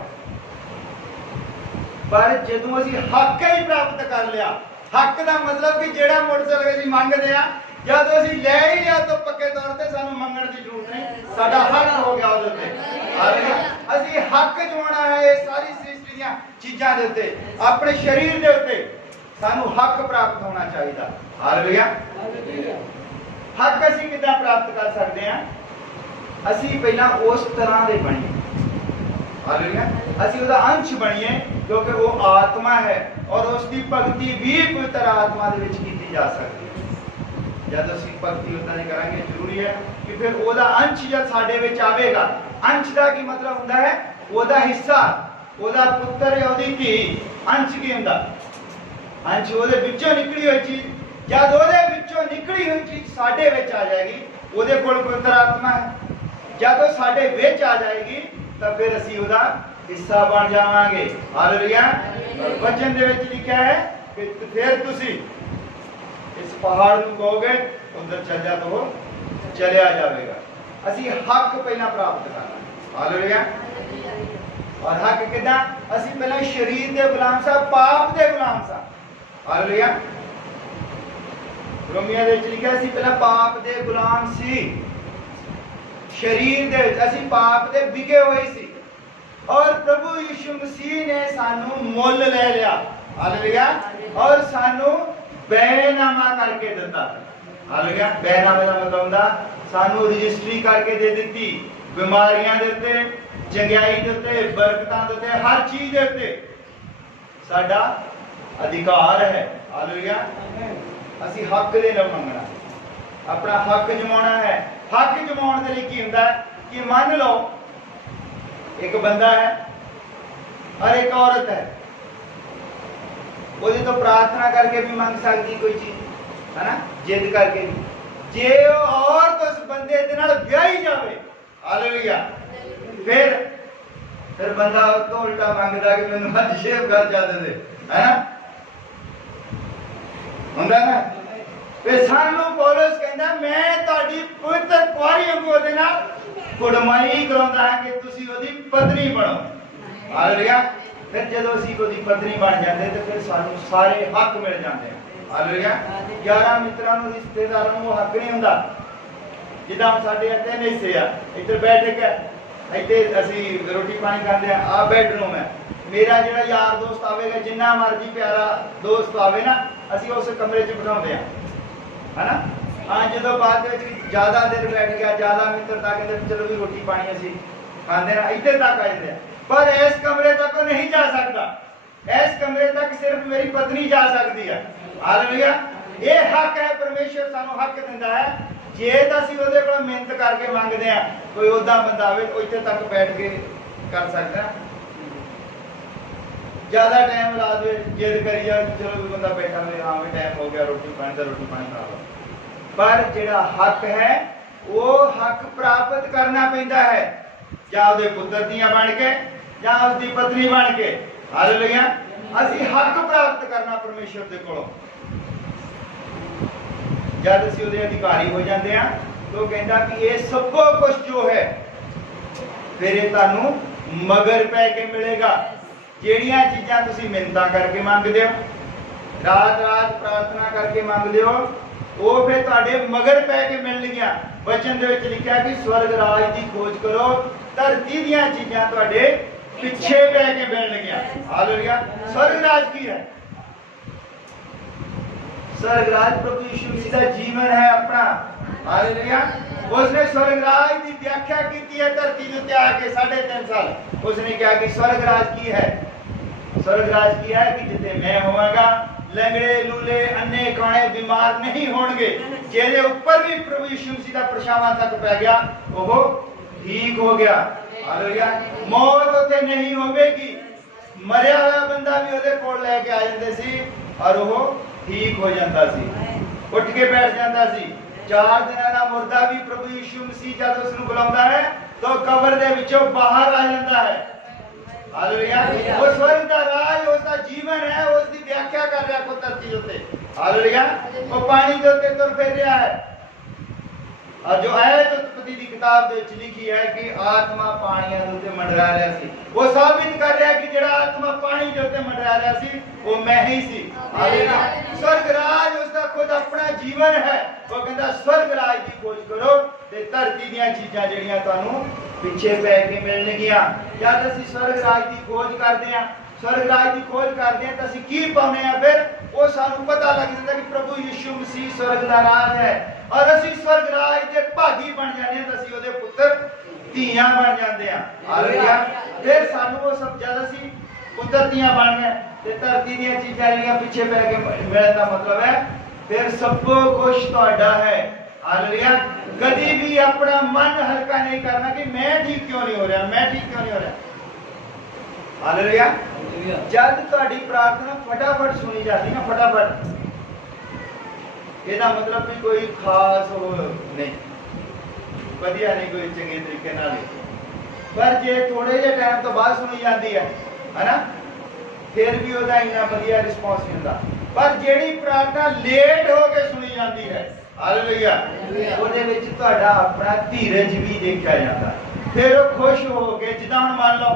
पर जदों असीं हक ही प्राप्त कर लिया, हक का मतलब कि जेड़ा मोटरसाइकिल असीं मंगदे आ, जब असीं ले ही लिया तो पक्के तौर पे सानू मंगण की जरूरत नहीं, साडा हक हो गया उहदे ते। हालेलुया। असीं हक जमाना है सारी सृष्टि दी चीज़ां दे उत्ते, अपने शरीर दे उत्ते सानू हक प्राप्त होना चाहिए। हालेलुया। हक असीं किदां प्राप्त कर सकते हैं? असीं पहला उस तरह दे बणीए, हालेलुया, असीं उहदा अंश बणीए, क्योंकि वो आत्मा है और उसकी भगती भी पवित्र आत्मा दे विच कीती जा सकती है। जब असीं भगती उदां नहीं करांगे, जरूरी है कि फिर ओहदा अंश जब साडे विच आवेगा, अंश दा की मतलब हुंदा है ओहदा हिस्सा, ओहदा पुत्र या ओहदी धी। अंश की हुंदा? अंश ओहदे विचों निकली हुई चीज, जब ओहदे विचों निकली हुई चीज साडे विच आ जाएगी, ओहदे कोल पवित्र आत्मा है, जब वो साडे विच आ जाएगी तो फिर असीं ओहदा हिस्सा बन जावांगे। हालेलुया। वचन दे विच लिखिया है कि फिर तुसीं इस पहाड़ नूं कहोगे उधर चल जा तो वो चलिया जाएगा। असीं हक पहला प्राप्त करना। हालेलुया। और हक किदां? असीं पहला शरीर दे गुलाम सा, पाप दे गुलाम सा। हालेलुया। रोमियो दे विच लिखिया असीं पहला पाप दे गुलाम सी, शरीर दे विच असीं पाप दे विगे होए सी, और प्रभु यीशु मसीह ने सानू मुल ले लिया। हालेलुया। और सानू बैनामा करके दिता। हालेलुया। बैनामे दा मतलब हुंदा सानू रजिस्ट्री करके दे दी, बीमारियां दे उत्ते, चंगियाई दे उत्ते, बरकतां दे उत्ते, हर चीज दे उत्ते साडा अधिकार है। हालेलुया। असीं हक दे नाल मंगना, अपना हक जमाना है। हक जमाने के लिए की होंदा है कि मान लो एक बंदा है और एक औरत है, वो तो प्रार्थना करके भी मांग सकती कोई चीज है ना, जिद करके भी। जे औरत उस बंदे दे नाल ब्याही जावे, हालेलुया, फिर बंदा तो उल्टा मांगदा कि मैनू अज शेव कर जा दे, है ना, हुंदा ना। फिर सानू पौलुस कहंदा मैं तुहाडी पवित्र कुआरी अंगू दे नाल कुड़माई कराउंदा है कि तुसी ओदी पत्नी बनो, हालेलुया। फिर जदों असीं ओदी पत्नी बन जाते तो फिर सानू सारे हक मिल जाते हैं, हालेलुया। 11 मित्रां नूं रिश्तेदारां नूं हक नहीं हुंदा, जिद्दां साडे तीन हिस्से आ, इधर बैठक है, इत्थे असीं रोटी पानी खांदे आ, आ बेडरूम है। मेरा जिहड़ा यार दोस्त आवेगा, जिन्ना मर्जी प्यारा दोस्त आवे ना, असीं उस कमरे च बिठाउंदे आ, है ना। हाँ, जो बाद ज्यादा देर बैठ गया, ज्यादा मित्रता कहते चलो भी रोटी पानी असीं खांदे ना, इधर तक आ जाते हैं। पर इस कमरे तक नहीं जा सकता, इस कमरे तक सिर्फ मेरी पत्नी जा सकती है, हालेलुया। ये हक है, परमेश्वर सानू हक दिंदा है। जे तां असीं ओहदे कोल मिहनत करके मंगदे आ, कोई ओदा बंदा आवे तो इत्थे तक बैठ के कर सकदा, ज्यादा टाइम ला दे, जिद करी जा, चलो भी बंदा बैठा हुए, हाँ भी टाइम हो गया रोटी पानी का, रोटी पानी खा लो। पर जिहड़ा हक है वो हक प्राप्त करना पैंदा है, या उसदे पुत्र दियां बन के या उसदी पत्नी बन के, हालेलुया। असीं हक प्राप्त करना परमेश्वर दे कोलों। जब असीं उहदे अधिकारी हो जाते हैं तो कहंदा कि ये सब कुछ जो है फिर ये तुहानू मगर पै के मिलेगा। ਜਿਹੜੀਆਂ चीज़ां तुसीं मिन्नतां करके मंगदे हो, रात रात प्रार्थना करके मंगदे हो, वो फिर तुहाडे मगर पै के मिलणगीਆਂ। वचन दे विच लिखिआ कि स्वर्ग राज दी खोज करो, धरती दीयां चीज़ां तुहाडे पिछे पै के मिलणगीਆਂ, हालेलुया। स्वर्ग राज की है? स्वर्ग राज प्रभु यीशु मसीह का जीवन है अपना, हालेलुया। उसने स्वर्ग राज की व्याख्या की है धरती उत्ते आके 3.5 साल। उसने कहा कि स्वर्ग राज की है, स्वर्ग राज की है कि जिथे मैं होवांगा लंगड़े लूले अन्ने काणे बीमार नहीं होणगे, जेदे ऊपर भी प्रभु यीशु मसीह का परछावां तक पै गया वो ठीक हो गया, हालेलुया। मौत उत्ते नहीं होवेगी, मरिया हुआ बंदा भी ਉਹਦੇ ਕੋਲ ਲੈ ਕੇ ਆ ਜਾਂਦੇ ਸੀ और वो ठीक हो जाता सी, उठ के बैठ जाता सी। 4 दिनां दा मुर्दा भी प्रभु यीशु मसीह जब उसनु बुलाਉਂਦਾ है तो कब्र दे विचों बाहर आ जाता है, हालेलुया। वो स्वर्ग दा राज उसका जीवन है, उसकी व्याख्या कर रहा है धरती उत्ते, हालेलुया। वो पानी दे उत्ते तुर फिर रहा है, और जो आयत उत्पत्ति की किताब दे विच लिखी है कि आत्मा पानियां दे उत्ते मंडरा रहा सी, वो साबित कर रहा है कि जेड़ा आत्मा पानी दे उत्ते मंडरा रहा सी वो मैं ही सी, हालेलुया। स्वर्ग राज उसका खुद अपना जीवन है। वो कहता स्वर्ग राज की खोज करो ते धरती दीयां चीज़ां जेड़ियां तुहानू पिछे पै के मिलणगीਆਂ। जद असीं स्वर्ग राज की खोज करते हैं, स्वर्ग राज की खोज करते हैं तो असीं की पाउने आ, फिर वो सानू पता लग जाता कि प्रभु यीशु मसीह स्वर्ग दा राज है और असीं स्वर्ग राज दे भागी बन जाने, तो असीं ओहदे पुत्र धीआं बन जाते हैं, हालेलुया। फिर सानू वो सब जद असीं पुत्र धीआं बन गए ते धरती दीयां चीज़ां जेहड़ियां पिछे पै के मिलण दा मतलब है फिर सब कुछ तुहाडा है, हालेलुया। कभी भी अपना मन हल्का नहीं करना कि मैं ठीक क्यों नहीं हो रहा, मैं ठीक क्यों नहीं हो रहा, हालेलुया। जब तुहाडी प्रार्थना फटाफट सुनी जाती ना, फटाफट, ਇਹਦਾ मतलब भी कोई खास हो नहीं, वधिया नहीं, कोई चंगे तरीके नाल। पर जे थोड़े जे टाइम तो बाद सुनी जाती है ना, फिर भी ਉਹਦਾ ਇੰਨਾ ਵਧੀਆ ਰਿਸਪੌਂਸ नहीं ਹੁੰਦਾ। पर ਜਿਹੜੀ प्रार्थना लेट हो के सुनी जाती है, हालेलुया, ਉਹਦੇ ਵਿੱਚ ਤੁਹਾਡਾ ਆਪਣਾ ਧੀਰਜ भी देखा जाता है। फिर ਉਹ खुश हो के, जिदा ਹੁਣ मान लो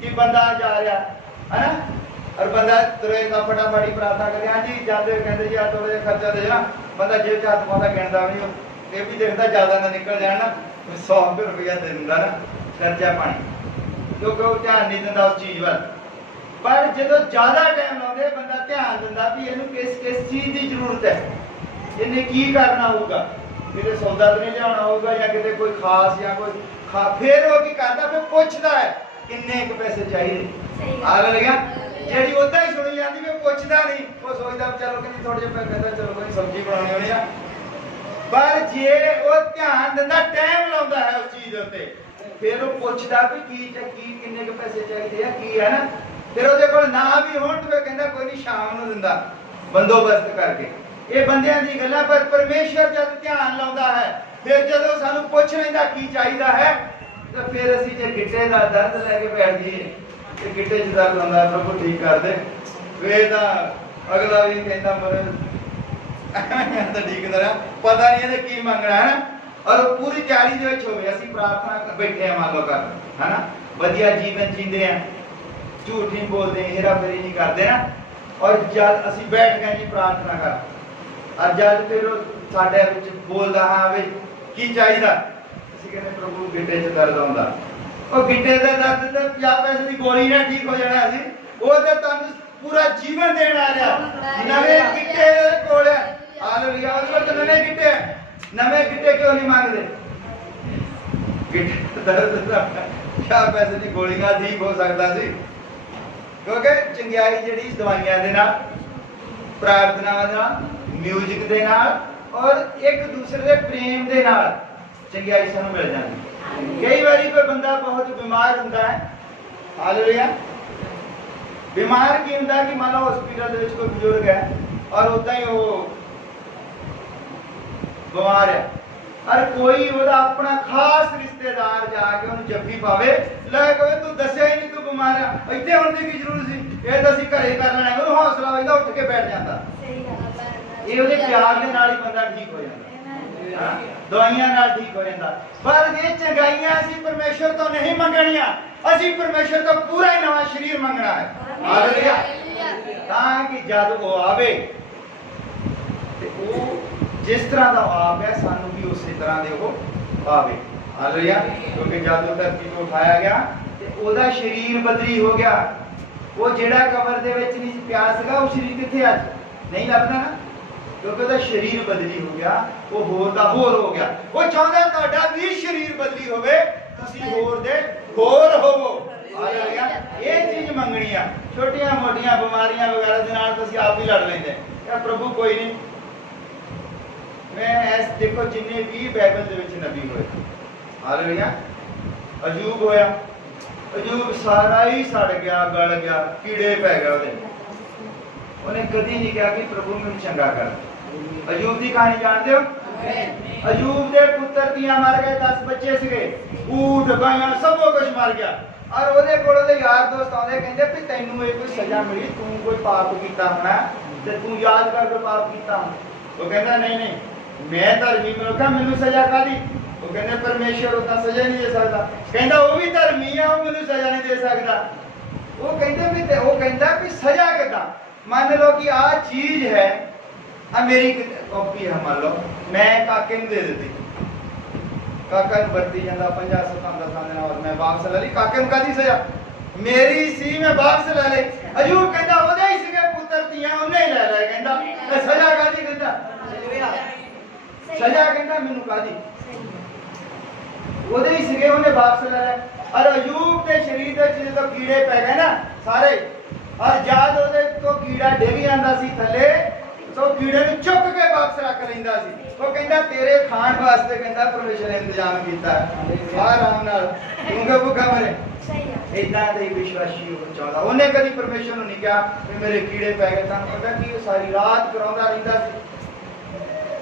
कि बंदा जा रहा है ना और बंदा तुरेगा फटाफट ही प्रार्थना करे, हाँ जी जाते कहते जी थोड़ा जिहा खर्चा दे ना, बंदा जेब च हथ पाता गिणदा भी नहीं, ये भी देखता ज्यादा ना निकल जाए ना, 100 रुपया दे दिंदा ना खर्चा पानी, क्योंकि वो ध्यान नहीं दिंदा उस चीज़ वाल। पर जो ज्यादा टाइम लाते बंदा ध्यान दिंदा भी इहनूं किस चीज़ की जरूरत है, इन्हें की करना होगा, किते सौदा तो नहीं लियाना होगा या किते कोई खास या कोई फिर वो की करता, फिर पूछता है किन्ने क पैसे चाहिए, हालेलुया। ਜਿਹੜੀ ਉਦਾਂ ਹੀ ਸੁਣੀ ਜਾਂਦੀ ਵੀ ਪੁੱਛਦਾ ਨਹੀਂ, ਉਹ ਸੋਚਦਾ ਚਲੋ ਕਿ ਥੋੜੇ ਜਿਹੇ ਪੈਸੇ ਕਹਿੰਦਾ ਚਲੋ ਕੋਈ ਸਬਜ਼ੀ ਬਣਾਉਣੀ ਹੋਣੀ ਆ, पर जे वो ध्यान दिंदा टाइम लाउंदा है उस चीज उत्ते फिर वो पुछदा भी की किन्ने के पैसे चाहिए की है ना फिर ਉਹਦੇ ਕੋਲ ਨਾ ਵੀ ਹੋਣ ਤੇ ਕਹਿੰਦਾ ਕੋਈ ਨਹੀਂ ਸ਼ਾਮ ਨੂੰ ਦਿੰਦਾ ਬੰਦੋਬਸਤ ਕਰਕੇ ਇਹ ਬੰਦਿਆਂ ਦੀ ਗੱਲਾਂ ਪਰ ਪਰਮੇਸ਼ਰ ਜਦ ਧਿਆਨ ਲਾਉਂਦਾ ਹੈ ਫਿਰ ਜਦੋਂ ਸਾਨੂੰ ਪੁੱਛ ਲੈਂਦਾ ਕੀ ਚਾਹੀਦਾ ਹੈ ਤਾਂ ਫਿਰ ਅਸੀਂ ਜੇ ਗਿੱਟੇ ਦਾ ਦਰਦ ਲੈ ਕੇ ਬੈਠ ਜਾਈਏ ਤੇ ਗਿੱਟੇ 'ਚ ਦਰਦ ਹੁੰਦਾ ਪ੍ਰਭੂ ਠੀਕ ਕਰ ਦੇ ਵੇ ਤਾਂ ਅਗਲਾ ਵੀ ਕਹਿੰਦਾ ਮਰ ਤਾਂ ਠੀਕ ਕਰਾਂ ਪਤਾ ਨਹੀਂ ਇਹਨੇ ਕੀ ਮੰਗਣਾ ਹੈ ਔਰ ਪੂਰੀ ਤਿਆਰੀ ਦੇ ਵਿੱਚ ਹੋਵੇ ਅਸੀਂ ਪ੍ਰਾਰਥਨਾ ਬੈਠੇ ਆ ਮੰਨ ਲਓ ਕਰ ਹੈਨਾ ਵਧੀਆ ਜੀਵਨ ਜੀਂਦੇ ਆ झूठ नहीं बोलते हेरा फेरी नहीं करते ना और जब ਅਸੀਂ बैठ गए जी प्रार्थना कर और जब फिर ਸਾਡੇ ਵਿੱਚ ਬੋਲਦਾ ਹਾਂ ਵੇ ਕੀ ਚਾਹੀਦਾ ਅਸੀਂ ਕਹਿੰਦੇ ਪ੍ਰਭੂ ਗਿੱਟੇ 'ਚ ਦਰਦ ਹੁੰਦਾ ਉਹ ਗਿੱਟੇ ਦਾ ਦਰਦ ਤੇ 50 ਪੈਸੇ ਦੀ ਗੋਲੀ ਨਾਲ ਠੀਕ ਹੋ ਜਾਣਾ ਸੀ ਉਹ ਤੇ ਤੁਹਾਨੂੰ ਪੂਰਾ ਜੀਵਨ ਦੇਣ ਆ ਰਿਹਾ ਨਵੇਂ ਗਿੱਟੇ ਕੋਲ ਹਾਲੇਲੂਇਆ ਉਹ ਤੇ ਨਵੇਂ ਗਿੱਟੇ ਕਿਉਂ ਨਹੀਂ ਮੰਗਦੇ ਗਿੱਟੇ ਦਰਦ ਦਾ 50 ਪੈਸੇ ਦੀ ਗੋਲੀ ਨਾਲ ਠੀਕ ਹੋ ਸਕਦਾ ਸੀ क्योंकि चंगियाई जिहड़ी दवाइयां दे नाल प्रार्थनावां दे नाल म्यूजिक दे नाल और एक दूसरे दे प्रेम दे नाल चंगियाई सानू मिल जाती कई बारी कोई बंदा बहुत बीमार हुंदा है हालेलुया बीमार की हुंदा कि मान लो हॉस्पिटल दे विच कोई बुजुर्ग है और उदां ही वो बीमार है और कोई ओदा अपना खास रिश्तेदार जाके उन्हें जफ्फी पावे ले कहे तू दस्या ही नहीं तू बीमार है इत्थे होने की जरूरत सी ਇਹ ਤਾਂ ਅਸੀਂ ਘਰੇ ਕਰ ਲੈਣਾ ਉਹਨੂੰ ਹੌਸਲਾ ਹੋਈਦਾ ਉੱਠ ਕੇ ਬੈਠ ਜਾਂਦਾ ਸਹੀ ਗੱਲ ਹੈ ਇਹ ਉਹਦੇ ਪਿਆਰ ਦੇ ਨਾਲ ਹੀ ਬੰਦਾ ਠੀਕ ਹੋ ਜਾਂਦਾ ਦਵਾਈਆਂ ਨਾਲ ਠੀਕ ਹੋ ਜਾਂਦਾ ਪਰ ਇਹ ਚੰਗਾਈਆਂ ਅਸੀਂ ਪਰਮੇਸ਼ਰ ਤੋਂ ਨਹੀਂ ਮੰਗਣੀਆਂ ਅਸੀਂ ਪਰਮੇਸ਼ਰ ਤੋਂ ਪੂਰਾ ਹੀ ਨਵਾਂ ਸਰੀਰ ਮੰਗਣਾ ਹੈ ਹਾਲੇਲੂਇਆ ਤਾਂ ਕਿ ਜਦ ਉਹ ਆਵੇ ਤੇ ਉਹ जिस तरह का आप है सानू भी उसी तरह दे वो आवे हालेलुया क्योंकि जब धरती तो उठाया गया ते ओदा शरीर बदली हो गया वो जेड़ा कबर दे विच नहीं पिया सीगा वो शरीर किथे आज नहीं लभदा ना क्योंकि ओदा शरीर बदली हो गया वो होर दा होर हो गया वो चाहंदा तुहाडा भी शरीर बदली होवे तुसी होर दे होर होवो हालेलुया ये चीज मंगनी है छोटियां मोटियां बीमारियां वगैरह दे नाल तुसी आप ही लड़ लैंदे या प्रभु कोई नहीं मैं ऐस देखो जिन्ने भी बाइबल दे विच नबी होए हालेलुया अजूब होया अजूब सारा ही सड़ गया गल गया कीड़े पै गए ओदे उन्हें कदी नहीं कहा कि प्रभु मैनूं चंगा कर अजूब दी कहानी जानते हो अजूब दे पुत्र तियां मर गए 10 बच्चे सीगे ऊंट गायां सब कुछ मर गया और ओदे कोल दे यार दोस्त आंदे कहंदे कि तैनूं ये कोई सजा मिली तू कोई पाप कीता होना ते तू याद कर कोई पाप कीता वो कहंदा नहीं मैं धर्मी मनुख हां मैनूं सजा कादी वो कहंदे परमेश्वर उतना सजा नहीं दे सकदा कहंदा वो भी धर्मी है वो मैनूं सजा नहीं दे सकदा वो कहंदे भी ते वो कहंदा भी सजा किदां मान लो कि आ चीज है आ मेरी कॉपी है मान लो मैं काके नूं दे दी काका नूं वरती जांदा 50-70 दिन और मैं वापस ले ली काके नूं कादी सजा मेरी सी मैं वापस ले ली अजूब कहंदा ओदे ही सीगे पुੱਤਰ ਧੀਆਂ ਉਹਨੇ ही ले ले कहंदा सजा कादी कहंदा सजा कहता मैनू कादी ओदे ही सीगे उन्हें वापस ले ले और अयूब के शरीर दे विच तो कीड़े पै गए ना सारे और जद ओदे तो कीड़ा डिग जांदा सी थले तो कीड़े नूं चुक के वापस रख लैंदा सी वो कहंदा तेरे खाण वास्ते कहंदा परमेश्वर ने इंतजाम कीता है आराम नाल क्योंकि भुखा मरे इदां दे विश्वासी हो चाहता उन्हें कभी परमेश्वर नूं नहीं कहा कि मेरे कीड़े पै गए तां पता कि सारी रात कराउंदा रहिंदा सी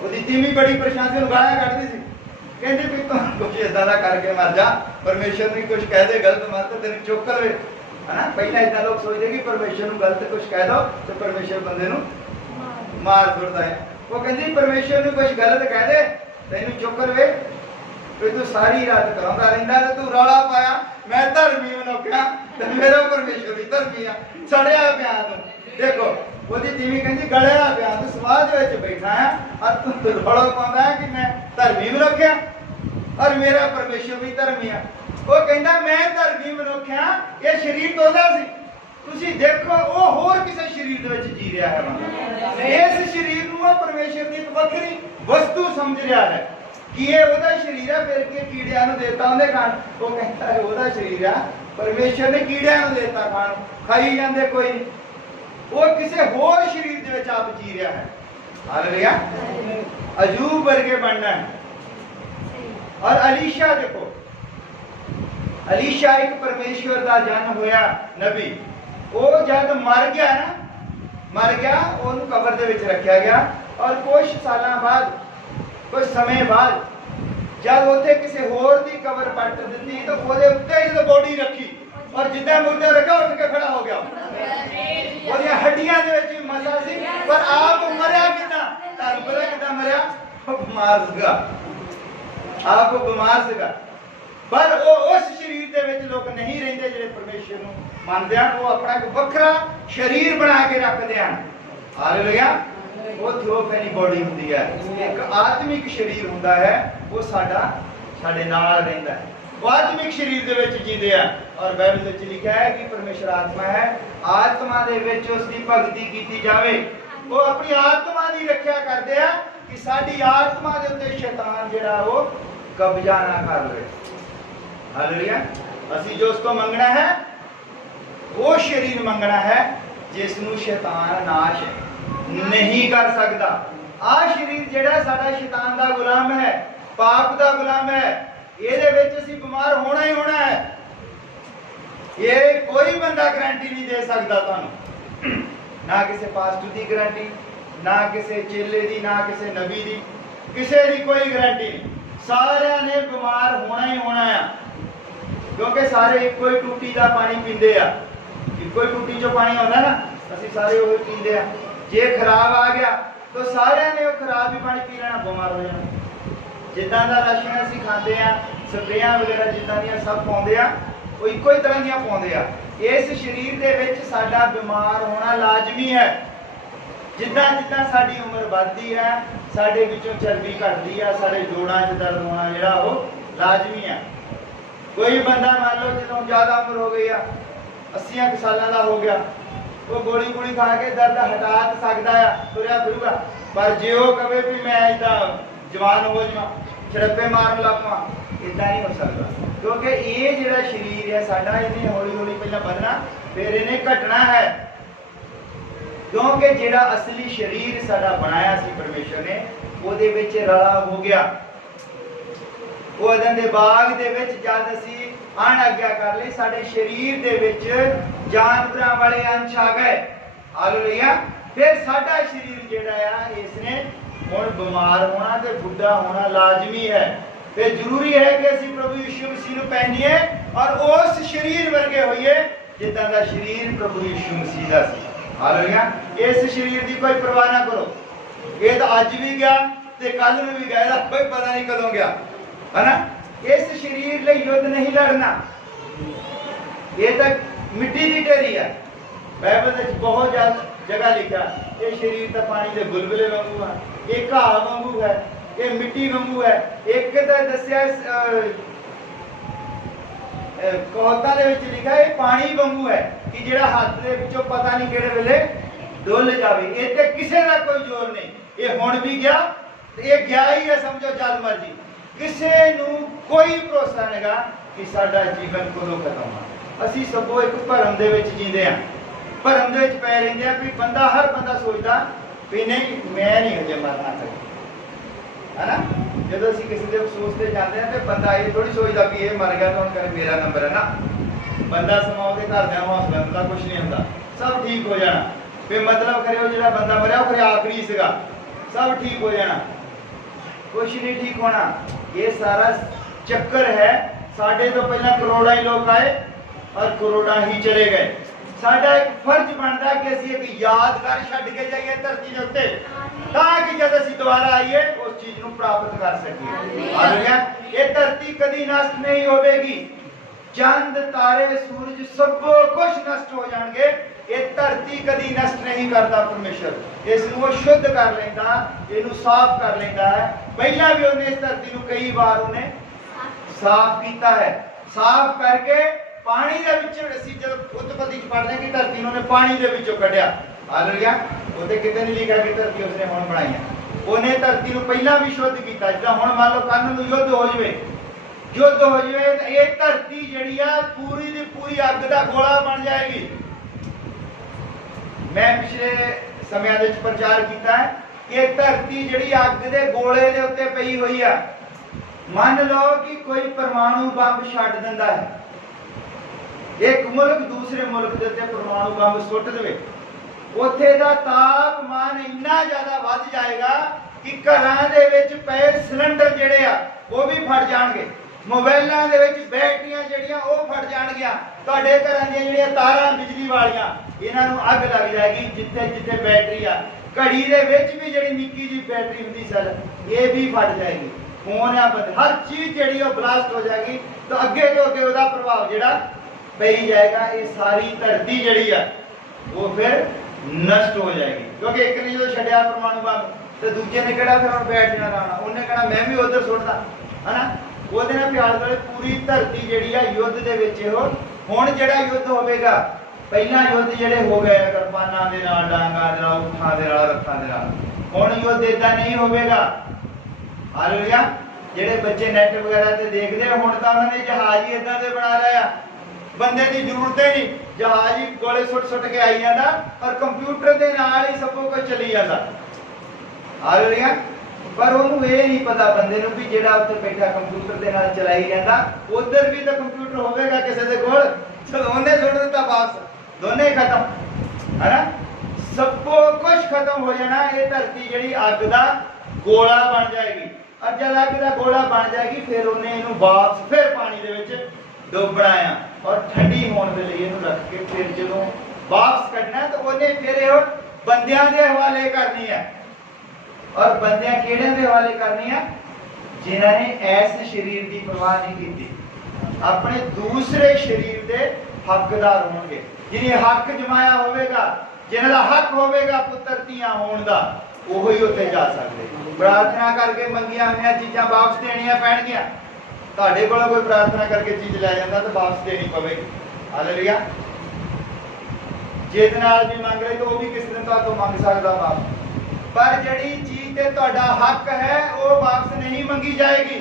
ਉਹਦੀ ਤੀਵੀਂ ਬੜੀ ਪਰੇਸ਼ਾਨ ਸੀ ਉਹਨੂੰ ਗਾਲਾਂ ਕੱਢਦੀ ਸੀ ਕਹਿੰਦੀ ਵੀ ਤੂੰ ਕੁਝ ਇਦਾਂ ਦਾ ਕਰਕੇ ਮਰ ਜਾ ਪਰਮੇਸ਼ਰ ਨੂੰ ਕੁਝ ਕਹਿ ਦੇ ਗਲਤ ਮਤ ਤੇ ਤੈਨੂੰ ਚੁੱਕ ਲਵੇ ਹਨਾ ਪਹਿਲਾਂ ਇਦਾਂ ਲੋਕ ਸੋਚਦੇ ਕਿ ਪਰਮੇਸ਼ਰ ਨੂੰ ਗਲਤ ਕੁਝ ਕਹਿ ਦੋ ਤੇ ਪਰਮੇਸ਼ਰ ਬੰਦੇ ਨੂੰ ਮਾਰ ਦਿੰਦਾ ਹੈ ਉਹ ਕਹਿੰਦੀ ਪਰਮੇਸ਼ਰ ਨੂੰ ਕੁਝ ਗਲਤ ਕਹਿ ਦੇ ਤੈਨੂੰ ਚੁੱਕ ਲਵੇ ਵੀ ਤੂੰ ਸਾਰੀ ਰਾਤ ਕਰਾਉਂਦਾ ਰਹਿੰਦਾ ਤੇ ਤੂੰ ਰੌਲਾ ਪਾਇਆ ਮੈਂ ਧਰਮੀ ਮਨੁੱਖਾ ਤੇ ਮੇਰਾ ਪਰਮੇਸ਼ਰ ਵੀ ਧਰਮੀ ਆ ਸੜਿਆ ਪਿਆ ਤੂੰ ਦੇਖੋ ਉਹਦੀ ਤੀਵੀਂ ਕਹਿੰਦੀ ਗਲਿਆ ਪਿਆ ਤੂੰ ਸਮਾਜ ਵਿੱਚ ਬੈਠਾ ਆ ਔਰ ਤੂੰ ਰੌਲਾ ਪਾਉਂਦਾ ਕਿ ਮੈਂ ਧਰਮੀ ਮਨੁੱਖ ਆ ਔਰ ਮੇਰਾ ਪਰਮੇਸ਼ਰ ਵੀ ਧਰਮੀ ਆ ਉਹ ਕਹਿੰਦਾ ਮੈਂ ਧਰਮੀ ਮਨੁੱਖ ਆ ਇਹ ਸਰੀਰ ਤੋਦਾ ਸੀ ਤੁਸੀਂ ਦੇਖੋ ਉਹ ਹੋਰ ਕਿਸੇ ਸਰੀਰ ਦੇ ਵਿੱਚ ਜੀ ਰਿਹਾ ਹੈ ਇਸ ਸਰੀਰ ਨੂੰ ਉਹ ਪਰਮੇਸ਼ਰ ਦੀ ਇੱਕ ਵੱਖਰੀ ਵਸਤੂ ਸਮਝ ਰਿਹਾ ਹੈ ਕਿ ਇਹ ਉਹਦਾ ਸਰੀਰ ਹੈ ਫਿਰ ਕਿ ਕੀੜਿਆਂ ਨੂੰ ਦੇਤਾ ਉਹਨੇ ਖਾਣ ਉਹ ਕਹਿੰਦਾ ਉਹਦਾ ਸਰੀਰ ਆ ਪਰਮੇਸ਼ਰ ਨੇ ਕੀੜਿਆਂ ਨੂੰ ਦੇਤਾ ਖਾਣ ਖਾਈ ਜਾਂਦੇ ਕੋਈ ਨਹੀਂ ਉਹ ਕਿਸੇ ਹੋਰ ਸਰੀਰ ਦੇ ਵਿੱਚ ਆਪ ਜੀ ਰਿਹਾ ਹੈ हालेलुया, अजूब वर्गे बनना है। और अलीशा देखो, अलीशा एक परमेश्वर का जन होया नबी, वो जब मर गया ना, मर गया, ਉਹਨੂੰ ਕਬਰ ਦੇ ਵਿੱਚ ਰੱਖਿਆ ਗਿਆ। और कुछ सालों बाद, कुछ समय बाद जब ਉੱਥੇ ਕਿਸੇ ਹੋਰ ਦੀ ਕਬਰ ਪੱਟ ਦਿੱਤੀ ਤਾਂ ਉਹਦੇ ਉੱਤੇ ਜਦੋਂ ਬੋਡੀ ਰੱਖੀ और ਜਿੱਦਾਂ ਮੁਰਦਾ ਰੱਖਾ ਉੱਠ ਕੇ ਖੜਾ ਹੋ ਗਿਆ। ਉਹਦੀਆਂ ਹੱਡੀਆਂ ਦੇ ਵਿੱਚ ਮਸਾ ਸੀ, ਪਰ ਆਪ ਮਰਿਆ ਕਿਦਾਂ? ਤੁਹਾਨੂੰ ਪਤਾ ਕਿਦਾਂ ਮਰਿਆ? ਬਿਮਾਰ ਸੀਗਾ, ਆਪ ਬਿਮਾਰ ਸੀਗਾ। पर वो उस शरीर दे विच लोग नहीं रहिंदे जिहड़े परमेश्वर नूं मनदे हन, वो अपना एक वखरा शरीर बना के रखदे हन। हालेलुया, वो थियोफैनी बॉडी हुंदी है, एक आत्मिक शरीर हुंदा है, वो साडे नाल रहिंदा है, वो आत्मिक शरीर दे विच जींदे आ। और बाइबल विच लिखिया है कि परमेश्वर आत्मा है, आत्मा दे विच उसदी भगती कीती जावे। वो अपनी आत्मा दी रखिया करदे आ कि साडी आत्मा दे उत्ते शैतान जिहड़ा वो कब्जा ना कर लवे। हालेलुया, असी जो उसको मंगना है वो शरीर मंगना है जिसनू शैतान नाश नहीं कर सकता। आ शरीर जेड़ा साडा शैतान दा गुलाम है, पाप दा गुलाम है, ਇਹਦੇ ਵਿੱਚ ਅਸੀਂ ਬਿਮਾਰ ਹੋਣਾ ਹੀ ਹੋਣਾ ਹੈ। ਇਹ ਕੋਈ ਬੰਦਾ ਗਾਰੰਟੀ ਨਹੀਂ ਦੇ ਸਕਦਾ ਤੁਹਾਨੂੰ, ਨਾ ਕਿਸੇ ਪਾਸਟਰ ਦੀ ਗਾਰੰਟੀ, ਨਾ ਕਿਸੇ ਚੇਲੇ ਦੀ, ਨਾ ਕਿਸੇ ਨਬੀ ਦੀ, ਕਿਸੇ ਦੀ ਕੋਈ ਗਾਰੰਟੀ ਨਹੀਂ। ਸਾਰਿਆਂ ਨੇ ਬਿਮਾਰ ਹੋਣਾ ਹੀ ਹੋਣਾ ਆ, क्योंकि सारे इको ही टूटी का पानी पींदे आ। इको ही टूटी जो पानी आता ना, असी सारे वो पींदे आ। जे खराब आ गया तो सारे ने वो खराब ही पानी पी लेना, बीमार हो जाना। जिदा का राशन असी खाते हैं, स्प्रेयां वगैरह जिदा दी सब पाउंदे आ, वो इको ही तरह दी पाउंदे आ। इस शरीर दे विच साडा बीमार होना लाजमी है। जिदा जिदा साडी उम्र बढ़ती है, साडे विचों चर्बी घटदी है, साडे जोड़ां च दर्द होना जिहड़ा वो लाजमी है। कोई बंदा मान लो जो ज्यादा उम्र हो गई है, 80 साल का हो गया, वो गोली गोली खा के दर्द हटा सकता है, तुरया फिरूगा। पर जे वो कहे भी मैं इदा जवान हो जावा, छड़प्पे मारन लग पवा, इदा नहीं हो सकता। क्योंकि ये जो शरीर है साडा, इन्हें हौली हौली पहले बढ़ना, फिर इन्हें घटना है। क्योंकि जो असली शरीर साडा बनाया सी परमेश्वर ने, वो रला हो गया। वो अदन दे बाग दे विच जद असी अणआग्या कर लई, साडे शरीर दे विच जानवरां वाले अंश आ गए। हालेलुया, फिर साडा शरीर जिहड़ा आ इसने हुण बीमार होना ते बुढ़ा होना लाजमी है। फिर जरूरी है कि असी प्रभु यीशु मसीह नूं पहनीए और उस शरीर वर्गे होइए जिद्दां दा शरीर प्रभु यीशु मसीह दा सी। हालेलुया, इस शरीर की कोई परवाह ना करो, ये तो अज भी गया ते कल नूं भी गया, कोई पता नहीं कदों गया, है ना। इस शरीर लिए युद्ध नहीं लड़ना, ये तक मिट्टी की ढेरी है। बाइबल में बहुत जगह लिखा, ये शरीर तो पानी के बुलबुले वांगू है, ये घाह वांगू है, ये मिट्टी वांगू है। एक तो दसिया कहावतां दे विच लिखा है पानी वांगू है कि जिहड़ा हाथ दे विचों पता नहीं किहड़े वेले डुल जावे। इत्ते किसी का कोई जोर नहीं, ये हुण भी गया, ये गया ही है, समझो जद मर्जी। किसी नूं कोई भरोसा नहीं कि साडा जीवन कदों खत्म होना। असी सबो एक भरम दे विच जींदे आ, भरम दे विच पै रहिंदे आ भी बंदा, हर बंदा सोचदा भी नहीं मैं नहीं हजे मरना चाहिए, है ना। जब असी किसी दे अफसोस ते जांदे आ ते बंदा ये थोड़ी सोचदा भी ये मर गया तो हुण कहे मेरा नंबर है ना। बंदा समाओ के घरदिआं हौसला दिंदा, कुछ नहीं हुंदा, सब ठीक हो जाना। फिर मतलब करे वो जिहड़ा बंदा मरिया वो आखिरी सीगा, सब ठीक हो जाना, कुछ नहीं ठीक होना। ये सारा चक्कर है। साढ़े तो पहला करोड़ा ही लोग आए और करोड़ा ही चले गए। साडा एक फर्ज बनता कि असी एक यादगार छड्ड के जाइए धरती के उत्ते, ताकि जब असी दोबारा आइए उस चीज को प्राप्त कर सकिए। हालेलुया, ये धरती कभी नष्ट नहीं होगी। चंद तारे सूरज सब कुछ नष्ट हो जाएंगे, ये धरती कभी नष्ट नहीं करता परमेश्वर। इसको शुद्ध कर लेंदा, इनू साफ कर लेंदा है। पहला भी उन्हें इस धरती को कई बार उन्हें साफ किया है, साफ करके पानी दे विचों असीं जब उत्पत्ति पढ़ने की धरती उन्होंने पानी दे विचों कढ़िया। हालेलुया, उते किते नहीं लिखा कि धरती उसने हुण बनाई है। उन्हें धरती को पहला भी शुद्ध किया। जिद्दां हुण मान लो कल नूं युद्ध हो जाए, युद्ध हो जाए तो ये धरती जिहड़ी आ पूरी दी पूरी अग दा गोला बन जाएगी। मैं पिछले समय प्रचार किया है कि धरती जिहड़ी अग दे गोले दे उत्ते पई हुई आ, मान लो कि कोई परमाणु बंब छड्ड दिंदा है, एक मुल्क दूसरे मुल्क दे उत्ते परमाणु बंब सुੱਟ देवे, उत्थे दा तापमान इन्ना ज्यादा वध जाएगा कि घरां दे विच पए सिलेंडर जिहड़े आ वो भी फट जाणगे, मोबाइलां दे विच बैटरियां जिहड़ियां वो फट जाणगीਆਂ, तुहाडे घरां ਦੀਆਂ ਜਿਹੜੀਆਂ ਤਾਰਾਂ ਬਿਜਲੀ ਵਾਲੀਆਂ ਇਹਨਾਂ ਨੂੰ ਅੱਗ ਲੱਗ ਜਾਏਗੀ ਜਿੱਥੇ जिथे बैटरी आ, घड़ी दे विच भी जिहड़ी निक्की जी बैटरी हुंदी सैल ये भी फट जाएगी, फोन या हर चीज जिहड़ी वो ब्लास्ट हो जाएगी, तो अगे उसदा प्रभाव जिहड़ा पई जाएगा, ये सारी धरती जिहड़ी आ वो फिर नष्ट हो जाएगी, क्योंकि एक ने जो छड्डिया परमाणु बंब तो दूजे ने किहड़ा फिर बैठ जाना लाना, उन्हें कहना मैं भी उधर सुट्टदा है ना, ਉਹਦੇ ਨਾਲ ਪਿਆਰ ਵਾਲੇ पूरी धरती ਜਿਹੜੀ ਆ युद्ध ਦੇ ਵਿੱਚ ਇਹੋ ਹੁਣ ਜਿਹੜਾ युद्ध ਹੋਵੇਗਾ, ਪਹਿਲਾਂ युद्ध ਜਿਹੜੇ ਹੋ ਗਏ ਕਿਰਪਾਨਾਂ ਦੇ ਨਾਲ, ਡਾਂਗਾਂ ਦੇ ਨਾਲ, ਊਠਾਂ ਦੇ ਨਾਲ, ਰੱਥਾਂ ਦੇ ਨਾਲ, ਹੁਣ युद्ध ਇਦਾਂ ਨਹੀਂ ਹੋਵੇਗਾ। ਹਾਲੇਲੂਇਆ। ਜਿਹੜੇ ਬੱਚੇ ਨੈਟ ਵਗੈਰਾ ਤੇ ਦੇਖਦੇ ਹੁਣ ਤਾਂ ਉਹਨਾਂ ਨੇ ਜਹਾਜ਼ ਹੀ ਇਦਾਂ ਦੇ ਬਣਾ ਲਏ ਆ, ਬੰਦੇ ਦੀ ਜ਼ਰੂਰਤ ਹੀ ਨਹੀਂ, ਜਹਾਜ਼ ਹੀ ਗੋਲੇ ਸੁੱਟ ਕੇ ਆਈ ਜਾਂਦਾ, ਪਰ ਕੰਪਿਊਟਰ ਦੇ ਨਾਲ ਹੀ ਸਭ ਕੁਝ ਚੱਲੀ ਜਾਂਦਾ। ਹਾਲੇਲੂਇਆ। पर ਉਹਨੂੰ ਇਹ ਨਹੀਂ ਪਤਾ ਬੰਦੇ ਨੂੰ ਵੀ ਜਿਹੜਾ ਉੱਤੇ ਬੈਠਾ ਕੰਪਿਊਟਰ ਦੇ ਨਾਲ ਚਲਾਈ ਜਾਂਦਾ ਉਧਰ ਵੀ ਤਾਂ ਕੰਪਿਊਟਰ ਹੋਵੇਗਾ ਕਿਸੇ ਦੇ ਕੋਲ, ਚਲੋ ਉਹਨੇ ਸੁੱਟ ਦਿੱਤਾ ਵਾਪਸ, ਦੋਨੇ ਖਤਮ ਹੈ ਨਾ, ਸਭ ਕੁਝ ਖਤਮ ਹੋ ਜਾਣਾ। ਇਹ ਧਰਤੀ ਜਿਹੜੀ ਅੱਗ ਦਾ ਗੋਲਾ ਬਣ ਜਾਏਗੀ, ਔਰ ਜਦ ਅੱਗ ਦਾ ਗੋਲਾ ਬਣ ਜਾਏਗੀ ਫਿਰ ਉਹਨੇ ਇਹਨੂੰ ਵਾਪਸ ਫਿਰ ਪਾਣੀ ਦੇ ਵਿੱਚ ਡੋਬਣਾ ਆ, ਔਰ ਠੰਡੀ ਹੋਣ ਦੇ ਲਈ ਇਹਨੂੰ ਰੱਖ ਕੇ ਫਿਰ ਜਦੋਂ ਵਾਪਸ ਕੱਢਣਾ ਤਾਂ ਉਹਨੇ ਫਿਰ ਇਹ ਬੰਦਿਆਂ ਦੇ ਹਵਾਲੇ ਕਰਨੀ ਹੈ। और बंदियां किहड़े दे हवाले करनी है? जिन्हां ने ऐस शरीर की परवाह नहीं की, अपने दूसरे शरीर के हकदार होंगे, जिन्हें हक जमाया होगा, जिन्हां दा हक होगा पुत्र धीआं होण दा, ओही उत्थे जा सकदे। प्रार्थना करके मंगियां होईयां चीज़ां वापस देणियां पैणगीਆਂ। तुहाडे कोल कोई प्रार्थना करके चीज़ लै जांदा तो वापस देनी पवेगी। हालेलुया। जिद नाल भी मंग रहे तो वो भी किसी दिन तुहाडों मंग सकदा वापस, पर जिहड़ी चीज़ ते तुहाडा हक है वो वापस नहीं मंगी जाएगी।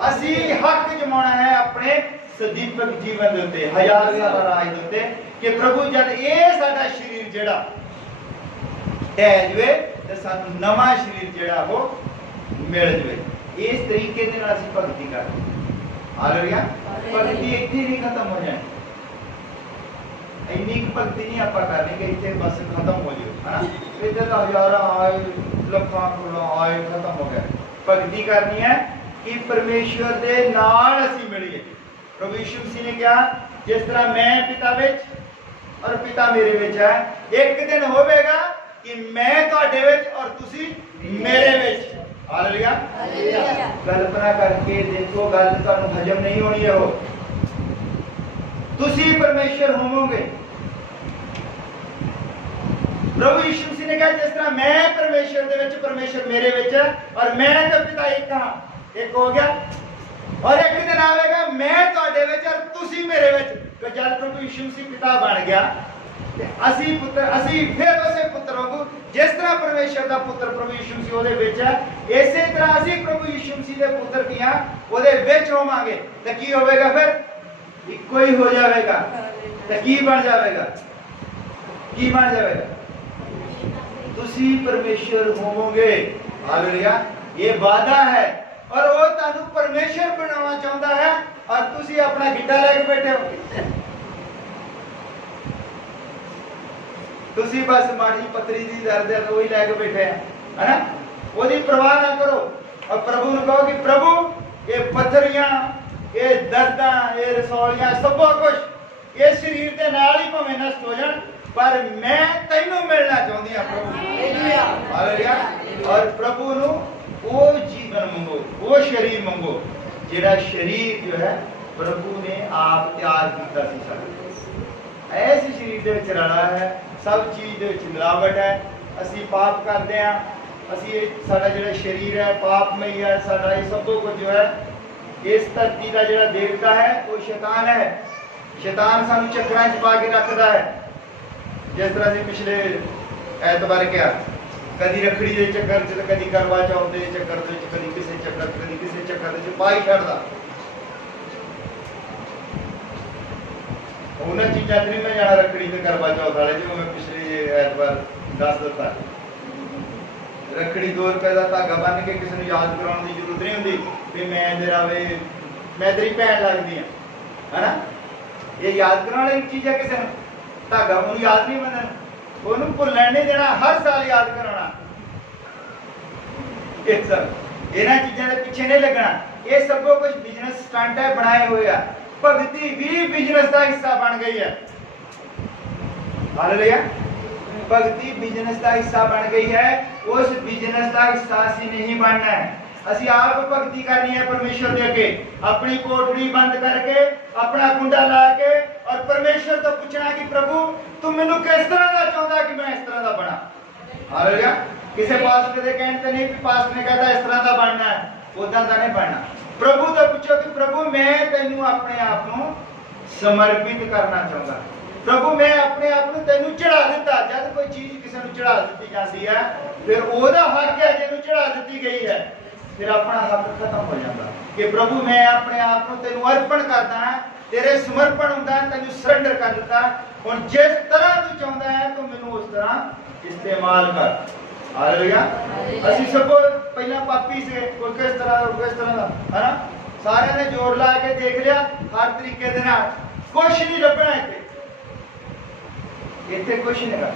असी हक जमाना है अपने सदीपक जीवन दे उत्ते, हज़ार साल राज दे उत्ते, कि प्रभु जद ये साडा शरीर जिहड़ा ढह जावे ते सानू नवा शरीर जिहड़ा वो मिल जावे। इस तरीके दे नाल असी भगती करदे। हालेलुया। भगती इत्थे नहीं खत्म हो जानी, इन्नी भगती नहीं आप करनी कि इतने बस खत्म हो जाए, है ना, इधर तो हज़ार आए, लखां करोड़ां आए, खत्म हो गया। भगती करनी है कि परमेश्वर के नाल असीं मिलीए। प्रभु यीशु मसीह ने कहा जिस तरह मैं पिता विच और पिता मेरे विच है, एक दिन होवेगा कि मैं तुहाडे विच और तुसीं मेरे विच। हालेलुया। कल्पना करके देखो, गल तुहानूं हजम नहीं होनी है, वो तुसीं परमेश्वर होवोगे। प्रभु यीशु मसीह ने कहा जिस तरह मैं परमेश्वर दे विच, परमेश्वर मेरे विच और मैं ते पिता एक हां, एक हो गया। और एक दिन आवेगा मैं तुहाडे विच और तुसीं मेरे विच। तो जब प्रभु यीशु मसीह पिता बन गया ते असीं पुत्र, असीं फिर उसे पुत्र वांगू जिस तरह परमेश्वर दा पुत्र प्रभु यीशु मसीह ओदे विच है, इसे तरह असीं प्रभु यीशु मसीह दे पुत्र धीआं ओदे विच होवांगे। ते की होवेगा? फिर इक्को ही हो जाएगा। तो की बन जाएगा? की बन जाएगा? तुसी परमेश्वर होवोगे। हालेलुया। ये वादा है और वो तानू परमेश्वर बनाना चाहता है और तुसी अपना गिट्टा लेके बैठे हो। तुसी बस माड़ी पतरी दी दर्द है तो वही लेके बैठे हैं, है ना, ओदी परवाह ना करो और प्रभु ने कहो कि प्रभु ये पत्थरियां, ये दर्दां, ये रसौलियां, सब कुछ ये शरीर के नाल ही भावें नष्ट हो जान, पर मैं तैनू मिलना चाहती हूं प्रभु। हालेलुया। और प्रभु नु वो जीवन मंगो, वो शरीर मंगो जिहड़ा शरीर जो है प्रभु ने आप तैयार किया सी। साडा ऐसे शरीर दे विच रला है, सब चीज़ दे विच मिलावट है, असी पाप करते हैं, असी साडा जिहड़ा शरीर है पापमय है, साडा ये सब कुछ जो है इस धरती का जिहड़ा देवता है वो शैतान है। शैतान सानू चक्रां च पा के रखदा है। जिस तरह से पिछले ऐतवार क्या कदी रखड़ी के चक्कर च, कदी करवा चौथ के चक्कर च, कदी किसी चक्कर, कदी किसी चक्कर च पा ही छड्डदा। उन्हें चीज़ां च नहीं मैं जाना रखड़ी ते करवा चौथ वाले जो मैं पिछले ऐतवार दस दिता। रखड़ी 2 रुपए का धागा बन के किसी को याद कराने की जरूरत नहीं होंगी कि मैं तेरा वे मैं तेरी भैन लगती है ना। ये याद कराने वाली चीज़ है, किसी धागा उन्होंने याद नहीं बनना, उन्होंने भुलन नहीं देना, हर साल याद कराना। इन्हां चीज़ों के पीछे नहीं लगना। ये सब कुछ बिजनेस स्टंट है, बनाए हुए है। भगती भी बिजनेस का हिस्सा बन गई है। हालेलुया। भगती बिजनेस का हिस्सा बन गई है। उस बिजनेस का हिस्सा असी नहीं बनना है। असी आप भगती करनी है परमेश्वर के अगे, अपनी कोठड़ी बंद करके, अपना कुंडा ला के और परमेश्वर तो पूछना कि प्रभु तू मैनू किस तरह का चाहता कि मैं इस तरह का बना। हालेलुया। किसी पास्टर के कहने से नहीं कि पास्टर ने कहता इस तरह का बनना है, उदा का नहीं बनना। प्रभु तो पूछो कि प्रभु मैं तेनू अपने आप को समर्पित करना चाहता। प्रभु मैं अपने आप को तेनू चढ़ा दिता। जब कोई चीज किसी को चढ़ा दी जाती है फिर ओदा हक है, जिन्होंने चढ़ा दी गई है फिर अपना हक खत्म हो जाता कि प्रभु मैं अपने आप को तेनू अर्पण करता है, तेरे समर्पण होता है, तेनू सरेंडर कर देता। और जिस तरह तू चाहता है तो मैनू उस तरह इस्तेमाल कर। हालेलुया। असि सब पहला पापी से कोई किस तरह का है ना, सारे ने जोर ला के देख लिया हर तरीके दे नाल, कुछ नहीं लभना इत्थे कुछ नहीं रहा।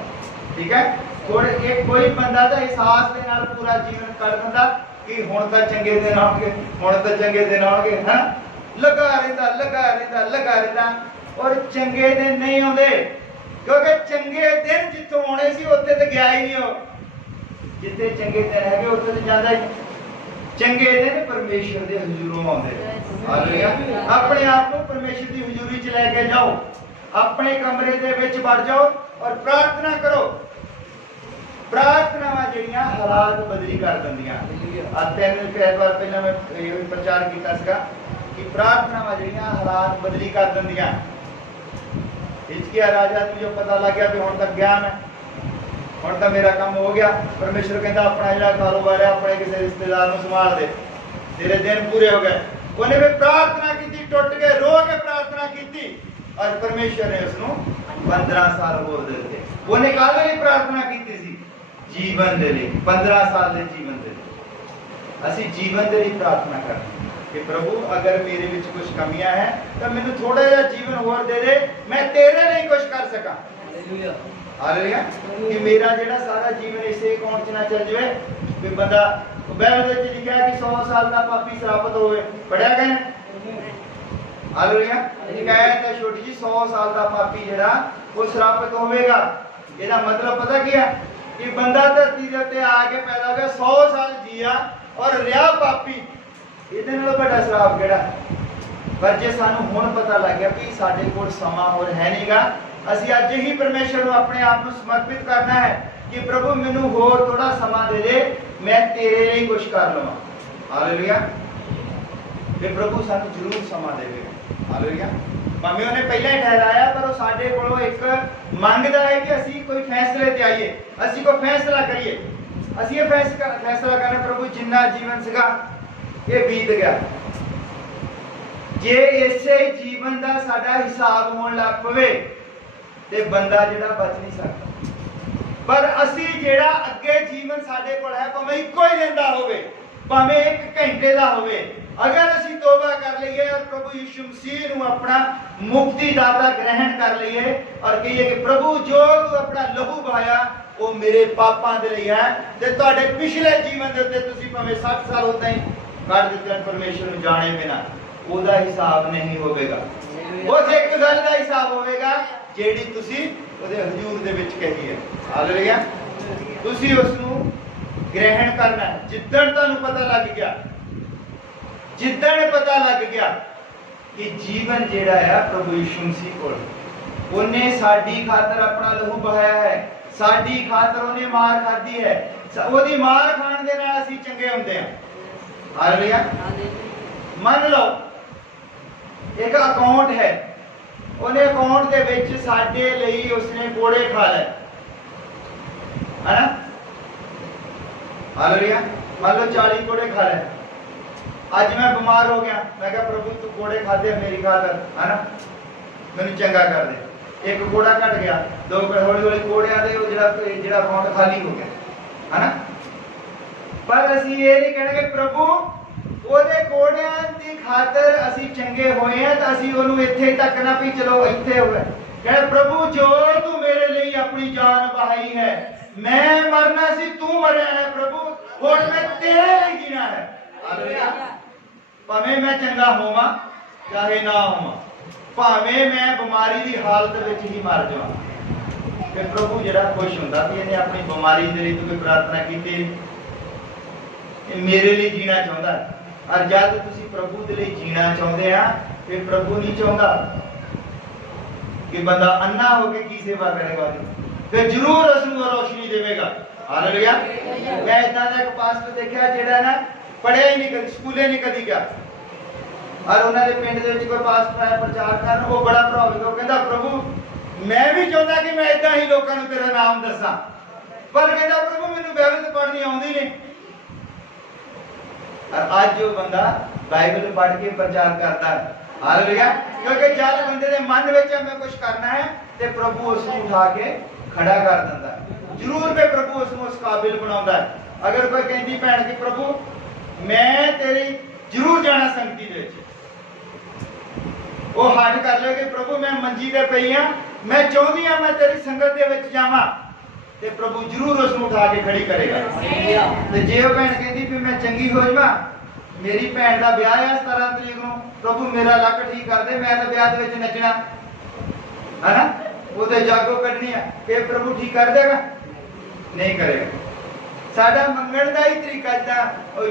ठीक है, थोड़े एक कोई बंदा दा एहसास दे नाल पूरा जीवन कर दिंदा कि हुण तां चंगे दिन आउणगे, हुण तां चंगे दिन आउणगे, है लगा रहिंदा और चंगे दिन नहीं आउंदे, क्योंकि चंगे दिन जिथों आउणे सी उत्थे ते गया ही नहीं हो। जिथे चंगे दिन है उत्थे तो जाता ही। चंगे दिन परमेश्वर के हजूरों आते। हालेलुया। अपने आप को परमेश्वर की हजूरी च लेके जाओ, अपने कमरे दे विच वड़ जाओ और प्रार्थना करो। प्रार्थनावां जिहड़ियां हालात बदली कर दिंदियां। आज 3 बार पहले मैं प्रचार किया सीगा कि प्रार्थनावां जिहड़ियां हालात बदली कर दिंदियां। हिजकिया राजा नूं जो पता लग गया कि हुण तक गया मैं, हुण तां मेरा काम हो गया, परमेश्वर कहता अपना जिहड़ा कारोबार है अपने किसी रिश्तेदार को संभाल दे, तेरे दिन पूरे हो गए। उन्हें भी प्रार्थना की, टुट के रो के प्रार्थना की और परमेश्वर ने उसको 15 साल होर दे दिए। उन्हें काहदे लई प्रार्थना की सी? जीवन दे लई, 15 साल के जीवन दे लई। असीं जीवन दे लई प्रार्थना करनी कि प्रभु अगर मेरे विच कुछ कमियां हैं तो मैनूं थोड़ा जिहा जीवन होर दे दे, मैं तेरे लिए कुछ कर सकां। हालेलुया। कि मेरा जेड़ा सारा जीवन इसे अकाउंट च ना चल जाए कि बंदा बाइबल में लिखा है कि 100 साल का पापी श्रापित होवे, पढ़िया गया। हालेलुया। शिकायत है छोटी जी, 100 साल का पापी जेड़ा वो श्रापित होवेगा। ਇਹਦਾ मतलब पता क्या है कि बंदा धरती के उत्ते आके पैदा हो गया, 100 साल जिया और रिया पापी, ਇਹਦੇ ਨਾਲ ਵੱਡਾ श्राप ਕਿਹੜਾ। पर जे सानू हुण पता लग गया कि साडे कोल समा होर है नहींगा, ਅਸੀਂ ਅੱਜ ही परमेश्वर ਨੂੰ ਆਪਣੇ ਆਪ ਨੂੰ समर्पित करना है कि प्रभु मैनू होर थोड़ा समा दे दे, मैं तेरे लिए कुछ कर लवां। हालेलुया। फिर प्रभु सानू जरूर समा देवेगा। हालेलुया। भावें उन्हें पहले ही ठहराया पर वो साडे कोलों एक मंगदा है कि ਅਸੀਂ कोई फैसले ते आइए, ਅਸੀਂ कोई फैसला करिए। ਅਸੀਂ ये फैसला करना प्रभु जिन्ना जीवन सीगा ये बीत गया, जे इसे जीवन का साडा हिसाब होने लग पवे ते बंदा जिहड़ा बच नहीं सकता। पर असी जिहड़ा अगे जीवन साडे कोल है, भावें इक्को ही दिन दा होवे, भावें 1 घंटे दा होवे, अगर असी तौबा कर लईए और प्रभु यीशु मसीह नूं अपना मुक्ति दाता ग्रहण कर लईए और कहिए कि प्रभु जो तू अपना लहू बहाया वो मेरे पापां दे लई है, ते तुहाडे पिछले जीवन दे उत्ते तुसीं भावें 60 साल उदां ही कट दित्ते परमेश्वर नूं जाणे बिना, ओदा हिसाब नहीं होवेगा। उस एक गल दा हिसाब होवेगा ਜਿਹੜੀ ਤੁਸੀਂ ਉਹਦੇ ਹਜ਼ੂਰ ਦੇ ਵਿੱਚ ਕਹੀ ਹੈ। ਹਾਲੇਲੂਇਆ। ਤੁਸੀਂ ਉਸ ਨੂੰ ਗ੍ਰਹਿਣ ਕਰਨਾ ਹੈ। ਜਿੱਦਣ ਤੁਹਾਨੂੰ ਪਤਾ ਲੱਗ ਗਿਆ, ਜਿੱਦਣ ਪਤਾ ਲੱਗ ਗਿਆ ਕਿ ਜੀਵਨ ਜਿਹੜਾ ਹੈ ਪ੍ਰਭੂ ਯਿਸੂ ਮਸੀਹ ਕੋਲ, ਉਹਨੇ ਸਾਡੀ ਖਾਤਰ ਆਪਣਾ ਲਹੂ ਬਹਾਇਆ ਹੈ, ਸਾਡੀ ਖਾਤਰ ਉਹਨੇ ਮਾਰ ਖਾਧੀ ਹੈ, ਉਹਦੀ ਮਾਰ ਖਾਣ ਦੇ ਨਾਲ ਅਸੀਂ ਚੰਗੇ ਹੁੰਦੇ ਹਾਂ। ਹਾਲੇਲੂਇਆ। ਮੰਨ ਲਓ ਇੱਕ ਅਕਾਊਂਟ ਹੈ, ਉਹਨੇ ਅਕਾਊਂਟ ਦੇ ਵਿੱਚ ਸਾਡੇ ਲਈ ਉਸਨੇ ਕੋੜੇ ਖਾ ਲਏ, ਹੈ ਨਾ। ਹਾਲੇਲੂਇਆ। ਮੰਨ ਲਓ 40 ਕੋੜੇ ਖਾ ਲਏ। ਅੱਜ ਮੈਂ ਬਿਮਾਰ ਹੋ ਗਿਆ, ਮੈਂ ਕਿਹਾ ਪ੍ਰਭੂ ਤੂੰ ਕੋੜੇ ਖਾਦੇ ਮੇਰੀ ਖਾਤਰ, ਹੈ ਨਾ, ਮੈਨੂੰ ਚੰਗਾ ਕਰ ਦੇ। ਇੱਕ ਕੋੜਾ ਘਟ ਗਿਆ, 2 ਹੌਲੀ ਹੌਲੀ ਕੋੜਿਆਂ ਦੇ ਉਹ ਜਿਹੜਾ ਅਕਾਊਂਟ ਖਾਲੀ ਹੋ ਗਿਆ, ਹੈ ਨਾ। पर असी ये नहीं कहना कि प्रभु ਉਹਦੇ ਕੋੜਿਆਂ ਦੀ ਖਾਤਰ ਅਸੀਂ ਚੰਗੇ ਹੋਏ ਆ ਤਾਂ ਅਸੀਂ ਉਹਨੂੰ ਇੱਥੇ ਤੱਕ ਨਾ ਵੀ ਚਲੋ ਇੱਥੇ ਹੋਵੇ ਕਹਿੰਦਾ ਪ੍ਰਭੂ ਜੋ ਤੂੰ ਮੇਰੇ ਲਈ ਆਪਣੀ ਜਾਨ ਬਹਾਈ ਹੈ ਮੈਂ ਮਰਨਾ ਸੀ ਤੂੰ ਮਰਿਆ ਹੈ ਪ੍ਰਭੂ ਹੁਣ ਮੈਂ ਤੇਰੇ ਲਈ ਜੀਣਾ ਹੈ ਹਾਲੇਲੂਇਆ ਭਾਵੇਂ ਮੈਂ ਚੰਗਾ ਹੋਵਾਂ ਚਾਹੇ ਨਾ ਹੋਵਾਂ ਭਾਵੇਂ ਮੈਂ ਬਿਮਾਰੀ ਦੀ ਹਾਲਤ ਵਿੱਚ ਹੀ ਮਰ ਜਾਵਾਂ ਕਿ ਪ੍ਰਭੂ ਜਿਹੜਾ ਖੁਸ਼ ਹੁੰਦਾ ਕਿ ਇਹਨੇ ਆਪਣੀ ਬਿਮਾਰੀ ਦੇ ਲਈ ਕੋਈ ਪ੍ਰਾਰਥਨਾ ਕੀਤੀ ਇਹ ਮੇਰੇ ਲਈ ਜੀਣਾ ਚਾਹੁੰਦਾ और जब तुसी प्रभु दे लिए जीना चाहते हैं फिर प्रभु नहीं चाहता कि बंदा अन्ना होके की सेवा करेगा फिर जरूर उसको रोशनी देगा हालेलुया मैं इतना दा एक पास्टर देखा जेड़ा ना पढ़िया ही नहीं कदी स्कूले नहीं कदी गया और उन्होंने पिंड दे विच कोई पास्टर आया प्रचार करन वो बड़ा प्रभावित हो कहंदा प्रभु मैं भी चाहता कि मैं इदां ही लोकां नूं तेरा नाम दसां पर कहंदा प्रभु मैनूं बाइबल पढ़नी आउंदी नहीं और आज जो बंदा बाइबल पढ़ के प्रचार करता है हालेलुया क्योंकि जब बंदे दे मन विच मैं कुछ करना है ते प्रभु उसको उठा के खड़ा कर देता है जरूर पे प्रभु उसको उस काबिल बनाउंदा है अगर कोई कहंदी भैन कि प्रभु मैं तेरी जरूर जाना संगति दे विच वो हट कर ले कि प्रभु मैं मंजी ते पई हां मैं चाहती हां मैं तेरी संगत दे विच जावां ते प्रभु जरूर उसको उठा के खड़ी करेगा ते जे वो भैन कहती भी मैं चंगी हो जावां मेरी भैन दा ब्याह है 17 तरीक नूं प्रभु मेरा लक ठीक कर दे मैं तो ब्याह दे विच नचना है ना वो ते जागो कढनी है ये प्रभु ठीक कर देगा नहीं करेगा साडा मंगण दा ही तरीका जिदा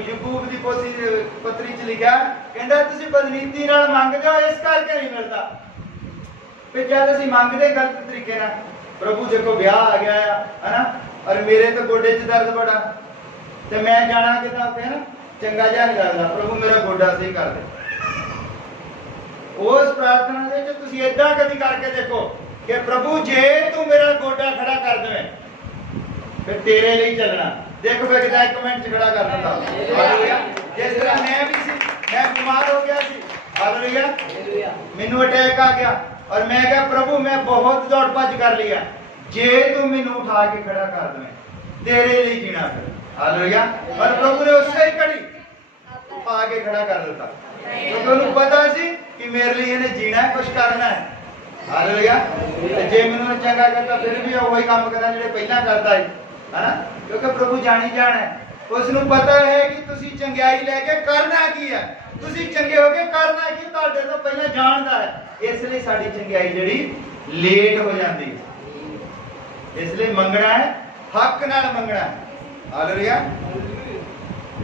याकूब दी पत्री च लिखा कहंदा तुसीं बदनीति नाल मंगदे हो इस करके नहीं मिलदा ते जद असीं मंगदे गलत तरीके नाल प्रभु देखो ब्याह आ गया है ना और मेरे तो गोडे च दर्द बड़ा ते मैं जाना किदा होते ना चंगा जिहा नहीं लगदा प्रभु मेरा गोडा सही कर दे उस प्रार्थना दे विच तुसीं इदां कदी करके देखो कि प्रभु जे तू मेरा गोडा खड़ा कर देवे फिर तेरे लिए चलना देखो फिर किदा एक मिनट च खड़ा कर दिंदा हालेलुया जिस तरह मैं भी सी मैं बीमार हो गया सी हालेलुया मैनू अटैक आ गया और मैं कहा प्रभु मैं बहुत दौड़ भज कर लिया जे तू मैनू उठा के खड़ा कर दे तेरे लिए जीना फिर हालेलुया और प्रभु ने उससे ही कड़ी उठा के खड़ा कर दिता क्योंकि उन्हें पता सी कि मेरे लिए इन्हें जीना है कुछ करना है हालेलुया जे मैनू चंगा करता फिर भी वही काम करना जो पहला करता है ना क्योंकि प्रभु जानी जान है उसनू पता है कि तुसी चंगाई लेके करना की है तुसी चंगे हो के करना की तुहाडे तो पहले जानदा है इसलिए साडी चंगाई जड़ी लेट हो जाती है इसलिए मंगना है हक नाल मंगना है हालेलुया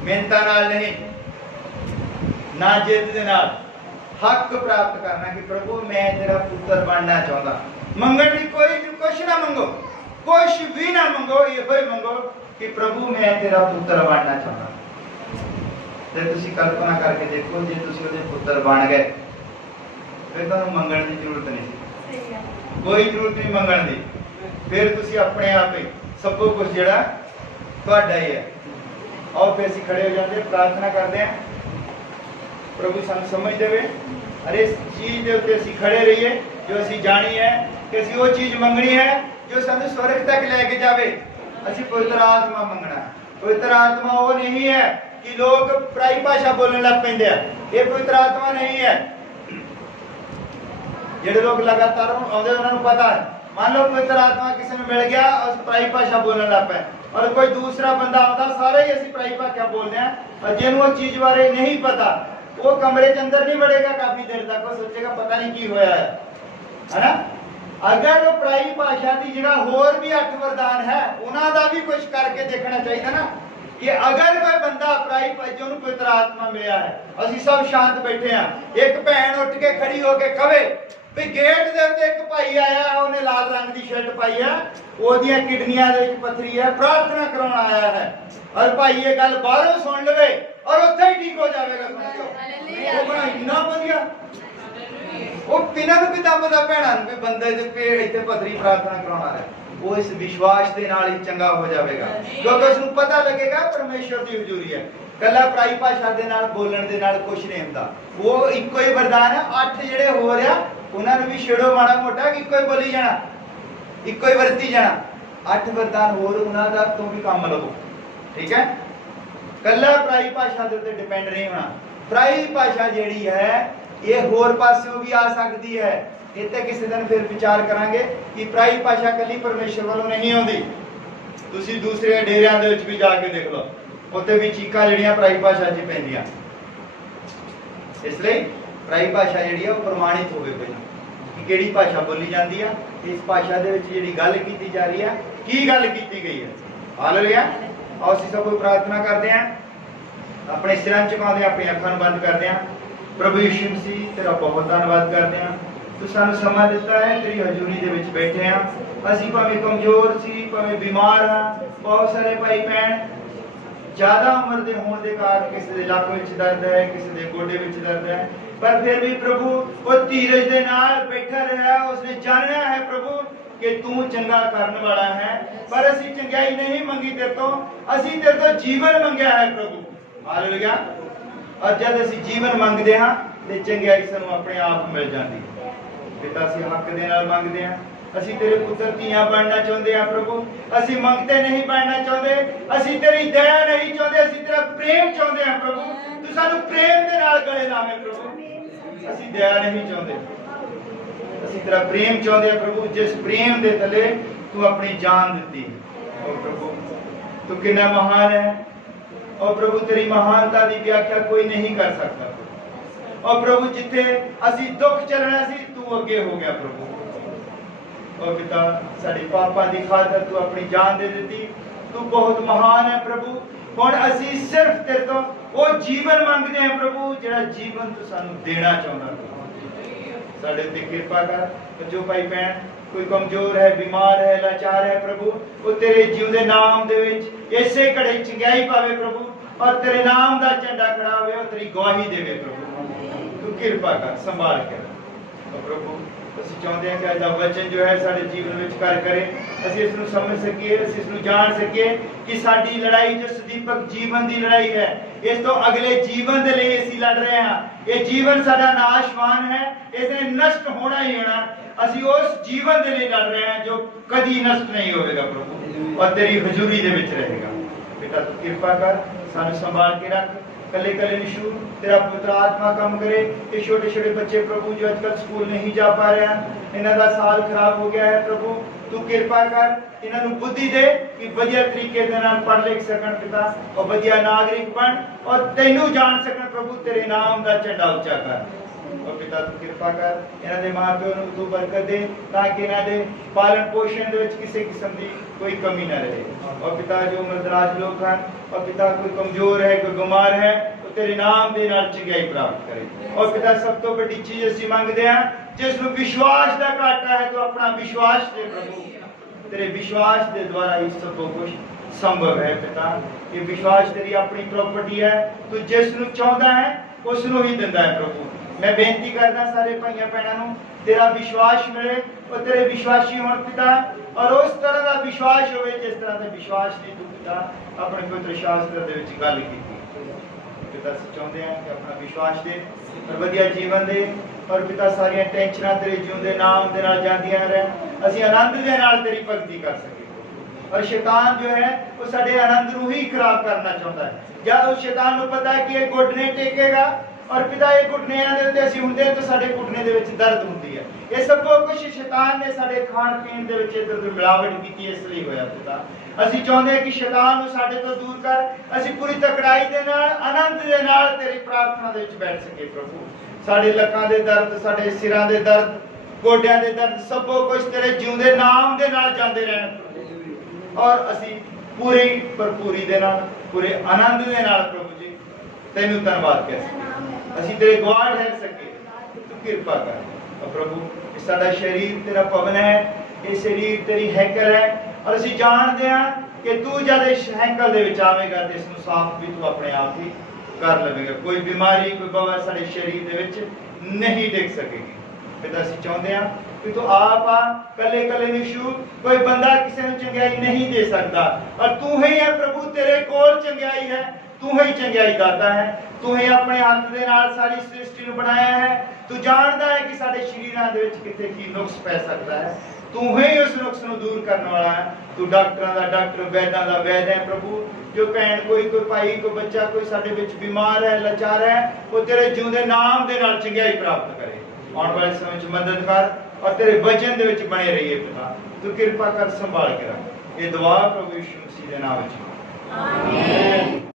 मिहनतां नाल नहीं ना जिद दे नाल हक प्राप्त करना कि प्रभु मैं तेरा पुत्र बनना चाहता मंगण दी कोई कुछ ना मंगो कुछ भी ना मंगो ये ही मंगो कि प्रभु मैं तेरा पुत्र बनना चाहता ते तुसी कल्पना करके देखो जे तुसी ओदे पुत्र बन गए फिर तुहानू मंगण की जरूरत नहीं कोई जरूरत नहीं मंगण की फिर तुसी अपने आप ही सब कुछ जिहड़ा तुहाडा ही है और फिर असीं खड़े हो जाते प्रार्थना करते हैं प्रभु सानू समझ देवे अरे इस चीज के उत्ते असीं खड़े रहिए जो असीं जानी है कि असीं वो चीज मंगनी है जो सानू स्वर्ग तक लेके जावे असीं पवित्र आत्मा मंगना पवित्र आत्मा वो नहीं है कि लोग पराई भाषा बोलने लग पैंदे आ ये पवित्र आत्मा नहीं है जेडे लोग लगातार आउंदे उन्हां नूं पता है मान लो पवित्र आत्मा किसी ने मिल गया और पराई भाषा बोलने लग पे और कोई दूसरा बंदा आता सारे ही असीं पराई भाषा बोलते हैं और जिन्हों उस चीज बारे नहीं पता वो कमरे के अंदर नहीं बढ़ेगा काफी देर तक वो सोचेगा पता नहीं की होया है ना अगर वो पराई भाषा की जगह होर भी 8 वरदान है उन्हां दा भी कुछ करके देखना चाहिए ना कि अगर कोई बंदा पराई भाषा नूं पवित्र आत्मा मिला है असीं सब शांत बैठे हैं एक भैन उठ के खड़ी होके कहे भी गेट दे उत्ते एक भाई आया उन्हें लाल रंग की शर्ट पाई है ओदियां किडनियां दे विच पथरी है प्रार्थना कराउण आया है और भाई ये गल बाहरों सुन लवे और उत्थे ही ठीक हो जाएगा समझो वो बड़ा इन्ना वधिया वो किन्हां नूं किदां पता भैणां नूं भी बंदे दे पेट इत्थे पथरी प्रार्थना कराउण आ रहा वो इस विश्वास के नाल ही चंगा हो जाएगा क्योंकि उसनूं पता लगेगा परमेश्वर की हजूरी है कला पराई भाषा दे नाल बोलण दे नाल कुछ नहीं हुंदा वो इक्को ही वरदान है 8 जिहड़े हो रहा उन्होंने भी छेड़ो माड़ा मोटा कि इक्को ही बोली जाना इक्को ही वरती जाना 8 वरदान होर उन्हां दा तो भी काम लवो ठीक है ਕੱਲਾ ਪਰਾਈ ਭਾਸ਼ਾ ਦੇ ਉੱਤੇ ਡਿਪੈਂਡ ਨਹੀਂ ਹੋਣਾ। ਪਰਾਈ ਭਾਸ਼ਾ ਜਿਹੜੀ ਹੈ ਇਹ ਹੋਰ ਪਾਸਿਓਂ ਵੀ ਆ ਸਕਦੀ ਹੈ। ਇੱਥੇ ਕਿਸੇ ਦਿਨ ਫਿਰ ਵਿਚਾਰ ਕਰਾਂਗੇ ਕਿ ਪਰਾਈ ਭਾਸ਼ਾ ਕੱਲੀ ਪਰਮੇਸ਼ਰ ਵੱਲੋਂ ਨਹੀਂ ਆਉਂਦੀ। ਤੁਸੀਂ ਦੂਸਰੇ ਡੇਰਿਆਂ ਦੇ ਵਿੱਚ ਵੀ ਜਾ ਕੇ ਦੇਖ ਲਓ, ਉੱਥੇ ਵੀ ਚੀਕਾਂ ਜਿਹੜੀਆਂ ਪਰਾਈ ਭਾਸ਼ਾ 'ਚ ਪੈਂਦੀਆਂ। ਇਸ ਲਈ ਪਰਾਈ ਭਾਸ਼ਾ ਜਿਹੜੀ ਆ ਉਹ ਪ੍ਰਮਾਣਿਤ ਹੋਵੇ ਪਹਿਲਾਂ ਕਿ ਕਿਹੜੀ ਭਾਸ਼ਾ ਬੋਲੀ ਜਾਂਦੀ ਆ, ਇਸ ਭਾਸ਼ਾ ਦੇ ਵਿੱਚ ਜਿਹੜੀ ਗੱਲ ਕੀਤੀ ਜਾ ਰਹੀ ਆ, ਕੀ ਗੱਲ ਕੀਤੀ ਗਈ ਹੈ। ਹਾਲੇਲੂਇਆ। ਆਓ ਅਸੀਂ ਸਭ ਕੋਈ ਪ੍ਰਾਰਥਨਾ ਕਰਦੇ ਹਾਂ, ਆਪਣੇ ਸਿਰਾਂ ਝੁਕਾਉਂਦੇ ਹਾਂ, ਆਪਣੀਆਂ ਅੱਖਾਂ ਨੂੰ ਬੰਦ ਕਰਦੇ ਹਾਂ। ਪ੍ਰਭੂ ਯਿਸੂ ਮਸੀਹ ਤੇਰਾ ਬਹੁਤ ਧੰਨਵਾਦ ਕਰਦੇ ਹਾਂ, ਤੂੰ ਸਾਨੂੰ ਸਮਾਂ ਦਿੱਤਾ ਹੈ, ਤੇਰੀ ਹਜ਼ੂਰੀ ਦੇ ਵਿੱਚ ਬੈਠੇ ਹਾਂ। ਅਸੀਂ ਭਾਵੇਂ ਕਮਜ਼ੋਰ ਸੀ, ਭਾਵੇਂ ਬਿਮਾਰ ਹਾਂ, ਬਹੁਤ ਸਾਰੇ ਭਾਈ ਭੈਣ ਜ਼ਿਆਦਾ ਉਮਰ ਦੇ ਹੋਣ ਦੇ ਕਾਰਨ ਕਿਸੇ ਦੇ ਲੱਕ ਵਿੱਚ ਦਰਦ ਹੈ, ਕਿਸੇ ਦੇ ਗੋਡੇ ਵਿੱਚ ਦਰਦ ਹੈ, ਪਰ ਫਿਰ ਵੀ ਪ੍ਰਭੂ ਉਹ ਧੀਰਜ ਦੇ ਨਾਲ ਬੈਠਾ ਰਿਹਾ। ਉਸਨੇ ਜਾਣਿਆ ਹੈ ਪ੍ਰਭੂ ਕਿ ਤੂੰ ਚੰਗਾ ਕਰਨ ਵਾਲਾ ਹੈ, ਪਰ ਅਸੀਂ ਚੰਗਿਆਈ ਨਹੀਂ ਮੰਗੀ ਤੇਰੇ ਤੋਂ, ਅਸੀਂ ਤੇਰੇ ਤੋਂ ਜੀਵਨ ਮੰਗਿਆ ਹੈ ਪ੍ਰਭੂ। ਹਾਲੇਲੂਇਆ। ਔਰ ਜਦ ਅਸੀਂ ਜੀਵਨ ਮੰਗਦੇ ਹਾਂ ਤੇ ਚੰਗਿਆਈ ਸਾਨੂੰ ਆਪਣੇ ਆਪ ਮਿਲ ਜਾਂਦੀ ਹੈ। ਪਿਤਾ ਅਸੀਂ ਹੱਕ ਦੇ ਨਾਲ ਮੰਗਦੇ ਹਾਂ, ਅਸੀਂ ਤੇਰੇ ਪੁੱਤਰ ਧੀਆਂ ਬਣਨਾ ਚਾਹੁੰਦੇ ਹਾਂ ਪ੍ਰਭੂ। ਅਸੀਂ ਮੰਗਤੇ ਨਹੀਂ ਬਣਨਾ ਚਾਹੁੰਦੇ, ਅਸੀਂ ਤੇਰੀ ਦਇਆ ਨਹੀਂ ਚਾਹੁੰਦੇ, ਅਸੀਂ ਤੇਰਾ ਪ੍ਰੇਮ ਚਾਹੁੰਦੇ ਹਾਂ ਪ੍ਰਭੂ। ਤੂੰ ਸਾਨੂੰ ਪ੍ਰੇਮ ਦੇ ਨਾਲ ਗਲੇ ਲਾਵੇਂ ਪ੍ਰਭੂ। ਅਸੀਂ ਦਇਆ ਨਹੀਂ ਚਾਹੁੰਦੇ, ਅਸੀਂ ਤੇਰਾ ਪ੍ਰੇਮ ਚਾਹੁੰਦੇ ਹਾਂ ਪ੍ਰਭੂ, ਜਿਸ ਪ੍ਰੇਮ ਦੇ ਥੱਲੇ ਤੂੰ ਆਪਣੀ ਜਾਨ ਦਿੱਤੀ। ਓ ਪ੍ਰਭੂ ਤੂੰ ਕਿੰਨਾ ਮਹਾਨ ਹੈ। ਓ ਪ੍ਰਭੂ ਤੇਰੀ ਮਹਾਨਤਾ ਦੀ ਵਿਆਖਿਆ ਕੋਈ ਨਹੀਂ ਕਰ ਸਕਦਾ। ਓ ਪ੍ਰਭੂ ਜਿੱਥੇ ਅਸੀਂ ਦੁੱਖ ਚੱਲਣਾ ਸੀ ਤੂੰ ਅੱਗੇ ਹੋ ਗਿਆ ਪ੍ਰਭੂ। ਓ ਪਿਤਾ ਸਾਡੇ ਪਾਪਾਂ ਦੀ ਖਾਤਰ ਤੂੰ ਆਪਣੀ ਜਾਨ ਦੇ ਦਿੱਤੀ। ਤੂੰ ਬਹੁਤ ਮਹਾਨ ਹੈ ਪ੍ਰਭੂ। ਹੁਣ ਅਸੀਂ ਸਿਰਫ ਤੇਰੇ ਤੋਂ ਉਹ ਜੀਵਨ ਮੰਗਦੇ ਹਾਂ ਪ੍ਰਭੂ ਜਿਹੜਾ ਜੀਵਨ ਤੂੰ ਸਾਨੂੰ ਦੇਣਾ ਚਾਹੁੰਦਾ। ਸਾਡੇ ਉੱਤੇ ਕਿਰਪਾ ਕਰ। ਜੋ ਭਾਈ ਭੈਣ ਕੋਈ ਕਮਜ਼ੋਰ ਹੈ, ਬਿਮਾਰ ਹੈ, ਲਾਚਾਰ ਹੈ ਪ੍ਰਭੂ, ਉਹ ਤੇਰੇ ਜਿਉਂਦੇ ਨਾਮ ਦੇ ਵਿੱਚ ਇਸੇ ਘੜੇ ਚੰਗਿਆਈ ਪਾਵੇ ਪ੍ਰਭੂ, ਔਰ ਤੇਰੇ ਨਾਮ ਦਾ ਝੰਡਾ ਖੜਾ ਹੋਵੇ, ਉਹ ਤੇਰੀ ਗਵਾਹੀ ਦੇਵੇ ਪ੍ਰਭੂ। ਤੂੰ ਕਿਰਪਾ ਕਰ, ਸੰਭਾਲ ਕਰ ਪ੍ਰਭੂ। ਅਸੀਂ ਚਾਹੁੰਦੇ ਹਾਂ ਕਿ ਅੱਜ ਦਾ ਵਚਨ ਜੋ ਹੈ ਸਾਡੇ ਜੀਵਨ ਵਿੱਚ ਕਰ ਕਰੇ, ਅਸੀਂ ਇਸ ਨੂੰ ਸਮਝ ਸਕੀਏ, ਅਸੀਂ ਇਸ ਨੂੰ ਜਾਣ ਸਕੀਏ ਕਿ ਸਾਡੀ ਲੜਾਈ ਜੋ ਸਦੀਪਕ ਜੀਵਨ ਦੀ ਲੜਾਈ ਹੈ, ਇਸ ਤੋਂ ਅਗਲੇ ਜੀਵਨ ਦੇ ਲਈ ਅਸੀਂ ਲੜ ਰਹੇ ਹਾਂ। ਇਹ ਜੀਵਨ ਸਾਡਾ ਨਾਸ਼ਵਾਨ ਹੈ, ਇਸ ਨੇ ਨਸ਼ਟ ਹੋਣਾ ਹੀ ਹੋਣਾ। ਅਸੀਂ ਉਸ ਜੀਵਨ ਦੇ ਲਈ ਲੜ ਰਹੇ ਹਾਂ ਜੋ ਕਦੀ ਨਸ਼ਟ ਨਹੀਂ ਹੋਵੇਗਾ ਪ੍ਰਭੂ, ਔਰ ਤੇਰੀ ਹਜ਼ੂਰੀ ਦੇ ਵਿੱਚ ਰਹੇਗਾ। ਪਿਤਾ ਤੂੰ ਕਿਰਪਾ ਕਰ, ਸਾਨੂੰ ਸੰਭਾਲ ਕੇ ਰੱਖ। ਕੱਲੇ ਕੱਲੇ ਨਿਸ਼ੂ तेरा पवित्र आत्मा काम करे। ये छोटे छोटे बच्चे प्रभु जो आजकल स्कूल नहीं जा पा रहे हैं, इन्हों का साल खराब हो गया है प्रभु, तू कृपा कर, इन्हों बुद्धि दे कि वधिया तरीके दे नाल पढ़ लिख सकन पिता, और वधिया नागरिक बन और तेनू जान सकन प्रभु। तेरे नाम का झंडा उच्चा कर। और पिता तू कृपा कर, इन्हों के माँ प्यो तू बरकत दे ताकि इन्हों के पालन पोषण दे विच किसी किस्म की कोई कमी न रहे। और पिता जो उम्रदराज लोग हैं, और पिता कोई कमजोर है, कोई बीमार है, तेरे नाम दे नाल चंगाई प्राप्त करे। और पिता सब तो बड़ी चीज असीं मंगदे हां, जिस नूं विश्वास दा घाटा है, तो अपना विश्वास दे प्रभु, तेरे विश्वास दे द्वारा ही सब कुछ संभव है पिता। ये विश्वास तेरी अपनी प्रॉपर्टी है, तू जिस नूं चाहुंदा है उस नूं ही दिंदा है प्रभु। मैं बेनती करदा सारे भाइयां भैणां नूं तेरा विश्वास मिले और तेरे विश्वासी होण पिता, और उस तरह का विश्वास होवे जिस तरह का विश्वास दी तू पिता अपने पवित्र शास्त्र दे विच गल कीती। पिता चाहते हैं कि अपना विश्वास दे और वधिया जीवन दे, और पिता सारियां टेंशनां तेरे जिउंदे नाम दे नाल जांदियां रहन, असीं आनंद दे नाल तेरी भगती कर सके। और शैतान जो है वो साडे आनंद नूं ही खराब करना चाहता है। जब उस शैतान नूं पता है कि ये घुटने टेकेगा, और पिता ये घुटनियां दे उत्ते असीं हुंदे तो साडे घुटने दे विच दर्द हुंदी है। ये सब कुछ शैतान ने साडे खाण पीण दे विच इधर उधर मिलावट कीती, इसलिए होया पिता। ਅਸੀਂ ਚਾਹੁੰਦੇ ਹਾਂ ਕਿ ਸ਼ੈਤਾਨ ਨੂੰ ਸਾਡੇ ਤੋਂ ਦੂਰ ਕਰ, ਅਸੀਂ ਪੂਰੀ ਤਕੜਾਈ ਦੇ ਨਾਲ ਆਨੰਦ ਦੇ ਨਾਲ ਤੇਰੀ ਪ੍ਰਾਰਥਨਾ ਦੇ ਵਿੱਚ ਬੈਠ ਸਕੀਏ ਪ੍ਰਭੂ। ਸਾਡੇ ਲੱਕਾਂ ਦੇ ਦਰਦ, ਸਾਡੇ ਸਿਰਾਂ ਦੇ ਦਰਦ, ਗੋਡਿਆਂ ਦੇ ਦਰਦ, ਸਭ ਕੁਝ ਤੇਰੇ ਜਿਉਂਦੇ ਨਾਮ ਦੇ ਨਾਲ ਜਾਂਦੇ ਰਹਿਣ, ਔਰ ਅਸੀਂ ਪੂਰੀ ਭਰਪੂਰੀ ਦੇ ਨਾਲ, ਪੂਰੇ ਆਨੰਦ ਦੇ ਨਾਲ ਪ੍ਰਭੂ ਜੀ ਤੈਨੂੰ ਧੰਨਵਾਦ ਕਰ ਸਕੀਏ, ਅਸੀਂ ਤੇਰੇ ਗਵਾਹ ਠਹਿਰ ਸਕੀਏ। ਤੂੰ ਕਿਰਪਾ ਕਰ ਪ੍ਰਭੂ। ਸਾਡਾ ਸਰੀਰ ਤੇਰਾ ਭਵਨ ਹੈ, ਇਹ ਸਰੀਰ ਤੇਰੀ ਹੈਕਲ ਹੈ, और असीं जानते हैं कि तू जब इस हैकल दे विच आवेगा तो इसनूं साफ भी तू अपने आप ही कर लवेगा। कोई बीमारी, कोई बवा साडे शरीर दे विच नहीं टिक सकेगी। पिता असीं चाहुंदे हां कि तू आप आ, कले कले निशू कोई बंदा किसी नूं चंगियाई नहीं दे सकता, और तू ही है प्रभु, तेरे कोल चंगियाई है, तू ही चंगियाई दाता है। तू ही अपने हाथ दे नाल सारी सृष्टि नूं बनाया है, ਤੂੰ ਜਾਣਦਾ ਹੈ ਕਿ ਸਾਡੇ ਸ਼ਰੀਰਾਂ ਦੇ ਵਿੱਚ ਕਿੱਥੇ ਕੀ ਨੁਕਸ ਪੈ ਸਕਦਾ ਹੈ। ਤੂੰ ਹੀ ਉਸ ਨੁਕਸ ਨੂੰ ਦੂਰ ਕਰਨ ਵਾਲਾ ਹੈ। ਤੂੰ ਡਾਕਟਰਾਂ ਦਾ ਡਾਕਟਰ, ਵੈਦਾਂ ਦਾ ਵੈਦ ਹੈ ਪ੍ਰਭੂ। ਜੋ ਭੈਣ ਕੋਈ ਭਾਈ, ਕੋਈ ਬੱਚਾ ਕੋਈ ਸਾਡੇ ਵਿੱਚ ਬਿਮਾਰ ਹੈ, ਲਾਚਾਰ ਹੈ, ਉਹ ਤੇਰੇ ਜਿਉਂਦੇ ਨਾਮ ਦੇ ਨਾਲ ਚੰਗਿਆਈ ਪ੍ਰਾਪਤ ਕਰੇ। ਆਉਣ ਵਾਲੇ ਸਮੇਂ ਵਿੱਚ ਮਦਦ ਕਰ ਔਰ ਤੇਰੇ ਵਚਨ ਦੇ ਵਿੱਚ ਬਣੇ ਰਹੀਏ ਪਿਤਾ। ਤੂੰ ਕਿਰਪਾ ਕਰ, ਸੰਭਾਲ ਕੇ ਰੱਖ। ਇਹ ਦੁਆ ਪ੍ਰਭੂ ਯਿਸੂ ਮਸੀਹ ਦੇ ਨਾਮ ਵਿੱਚ। ਆਮੀਨ।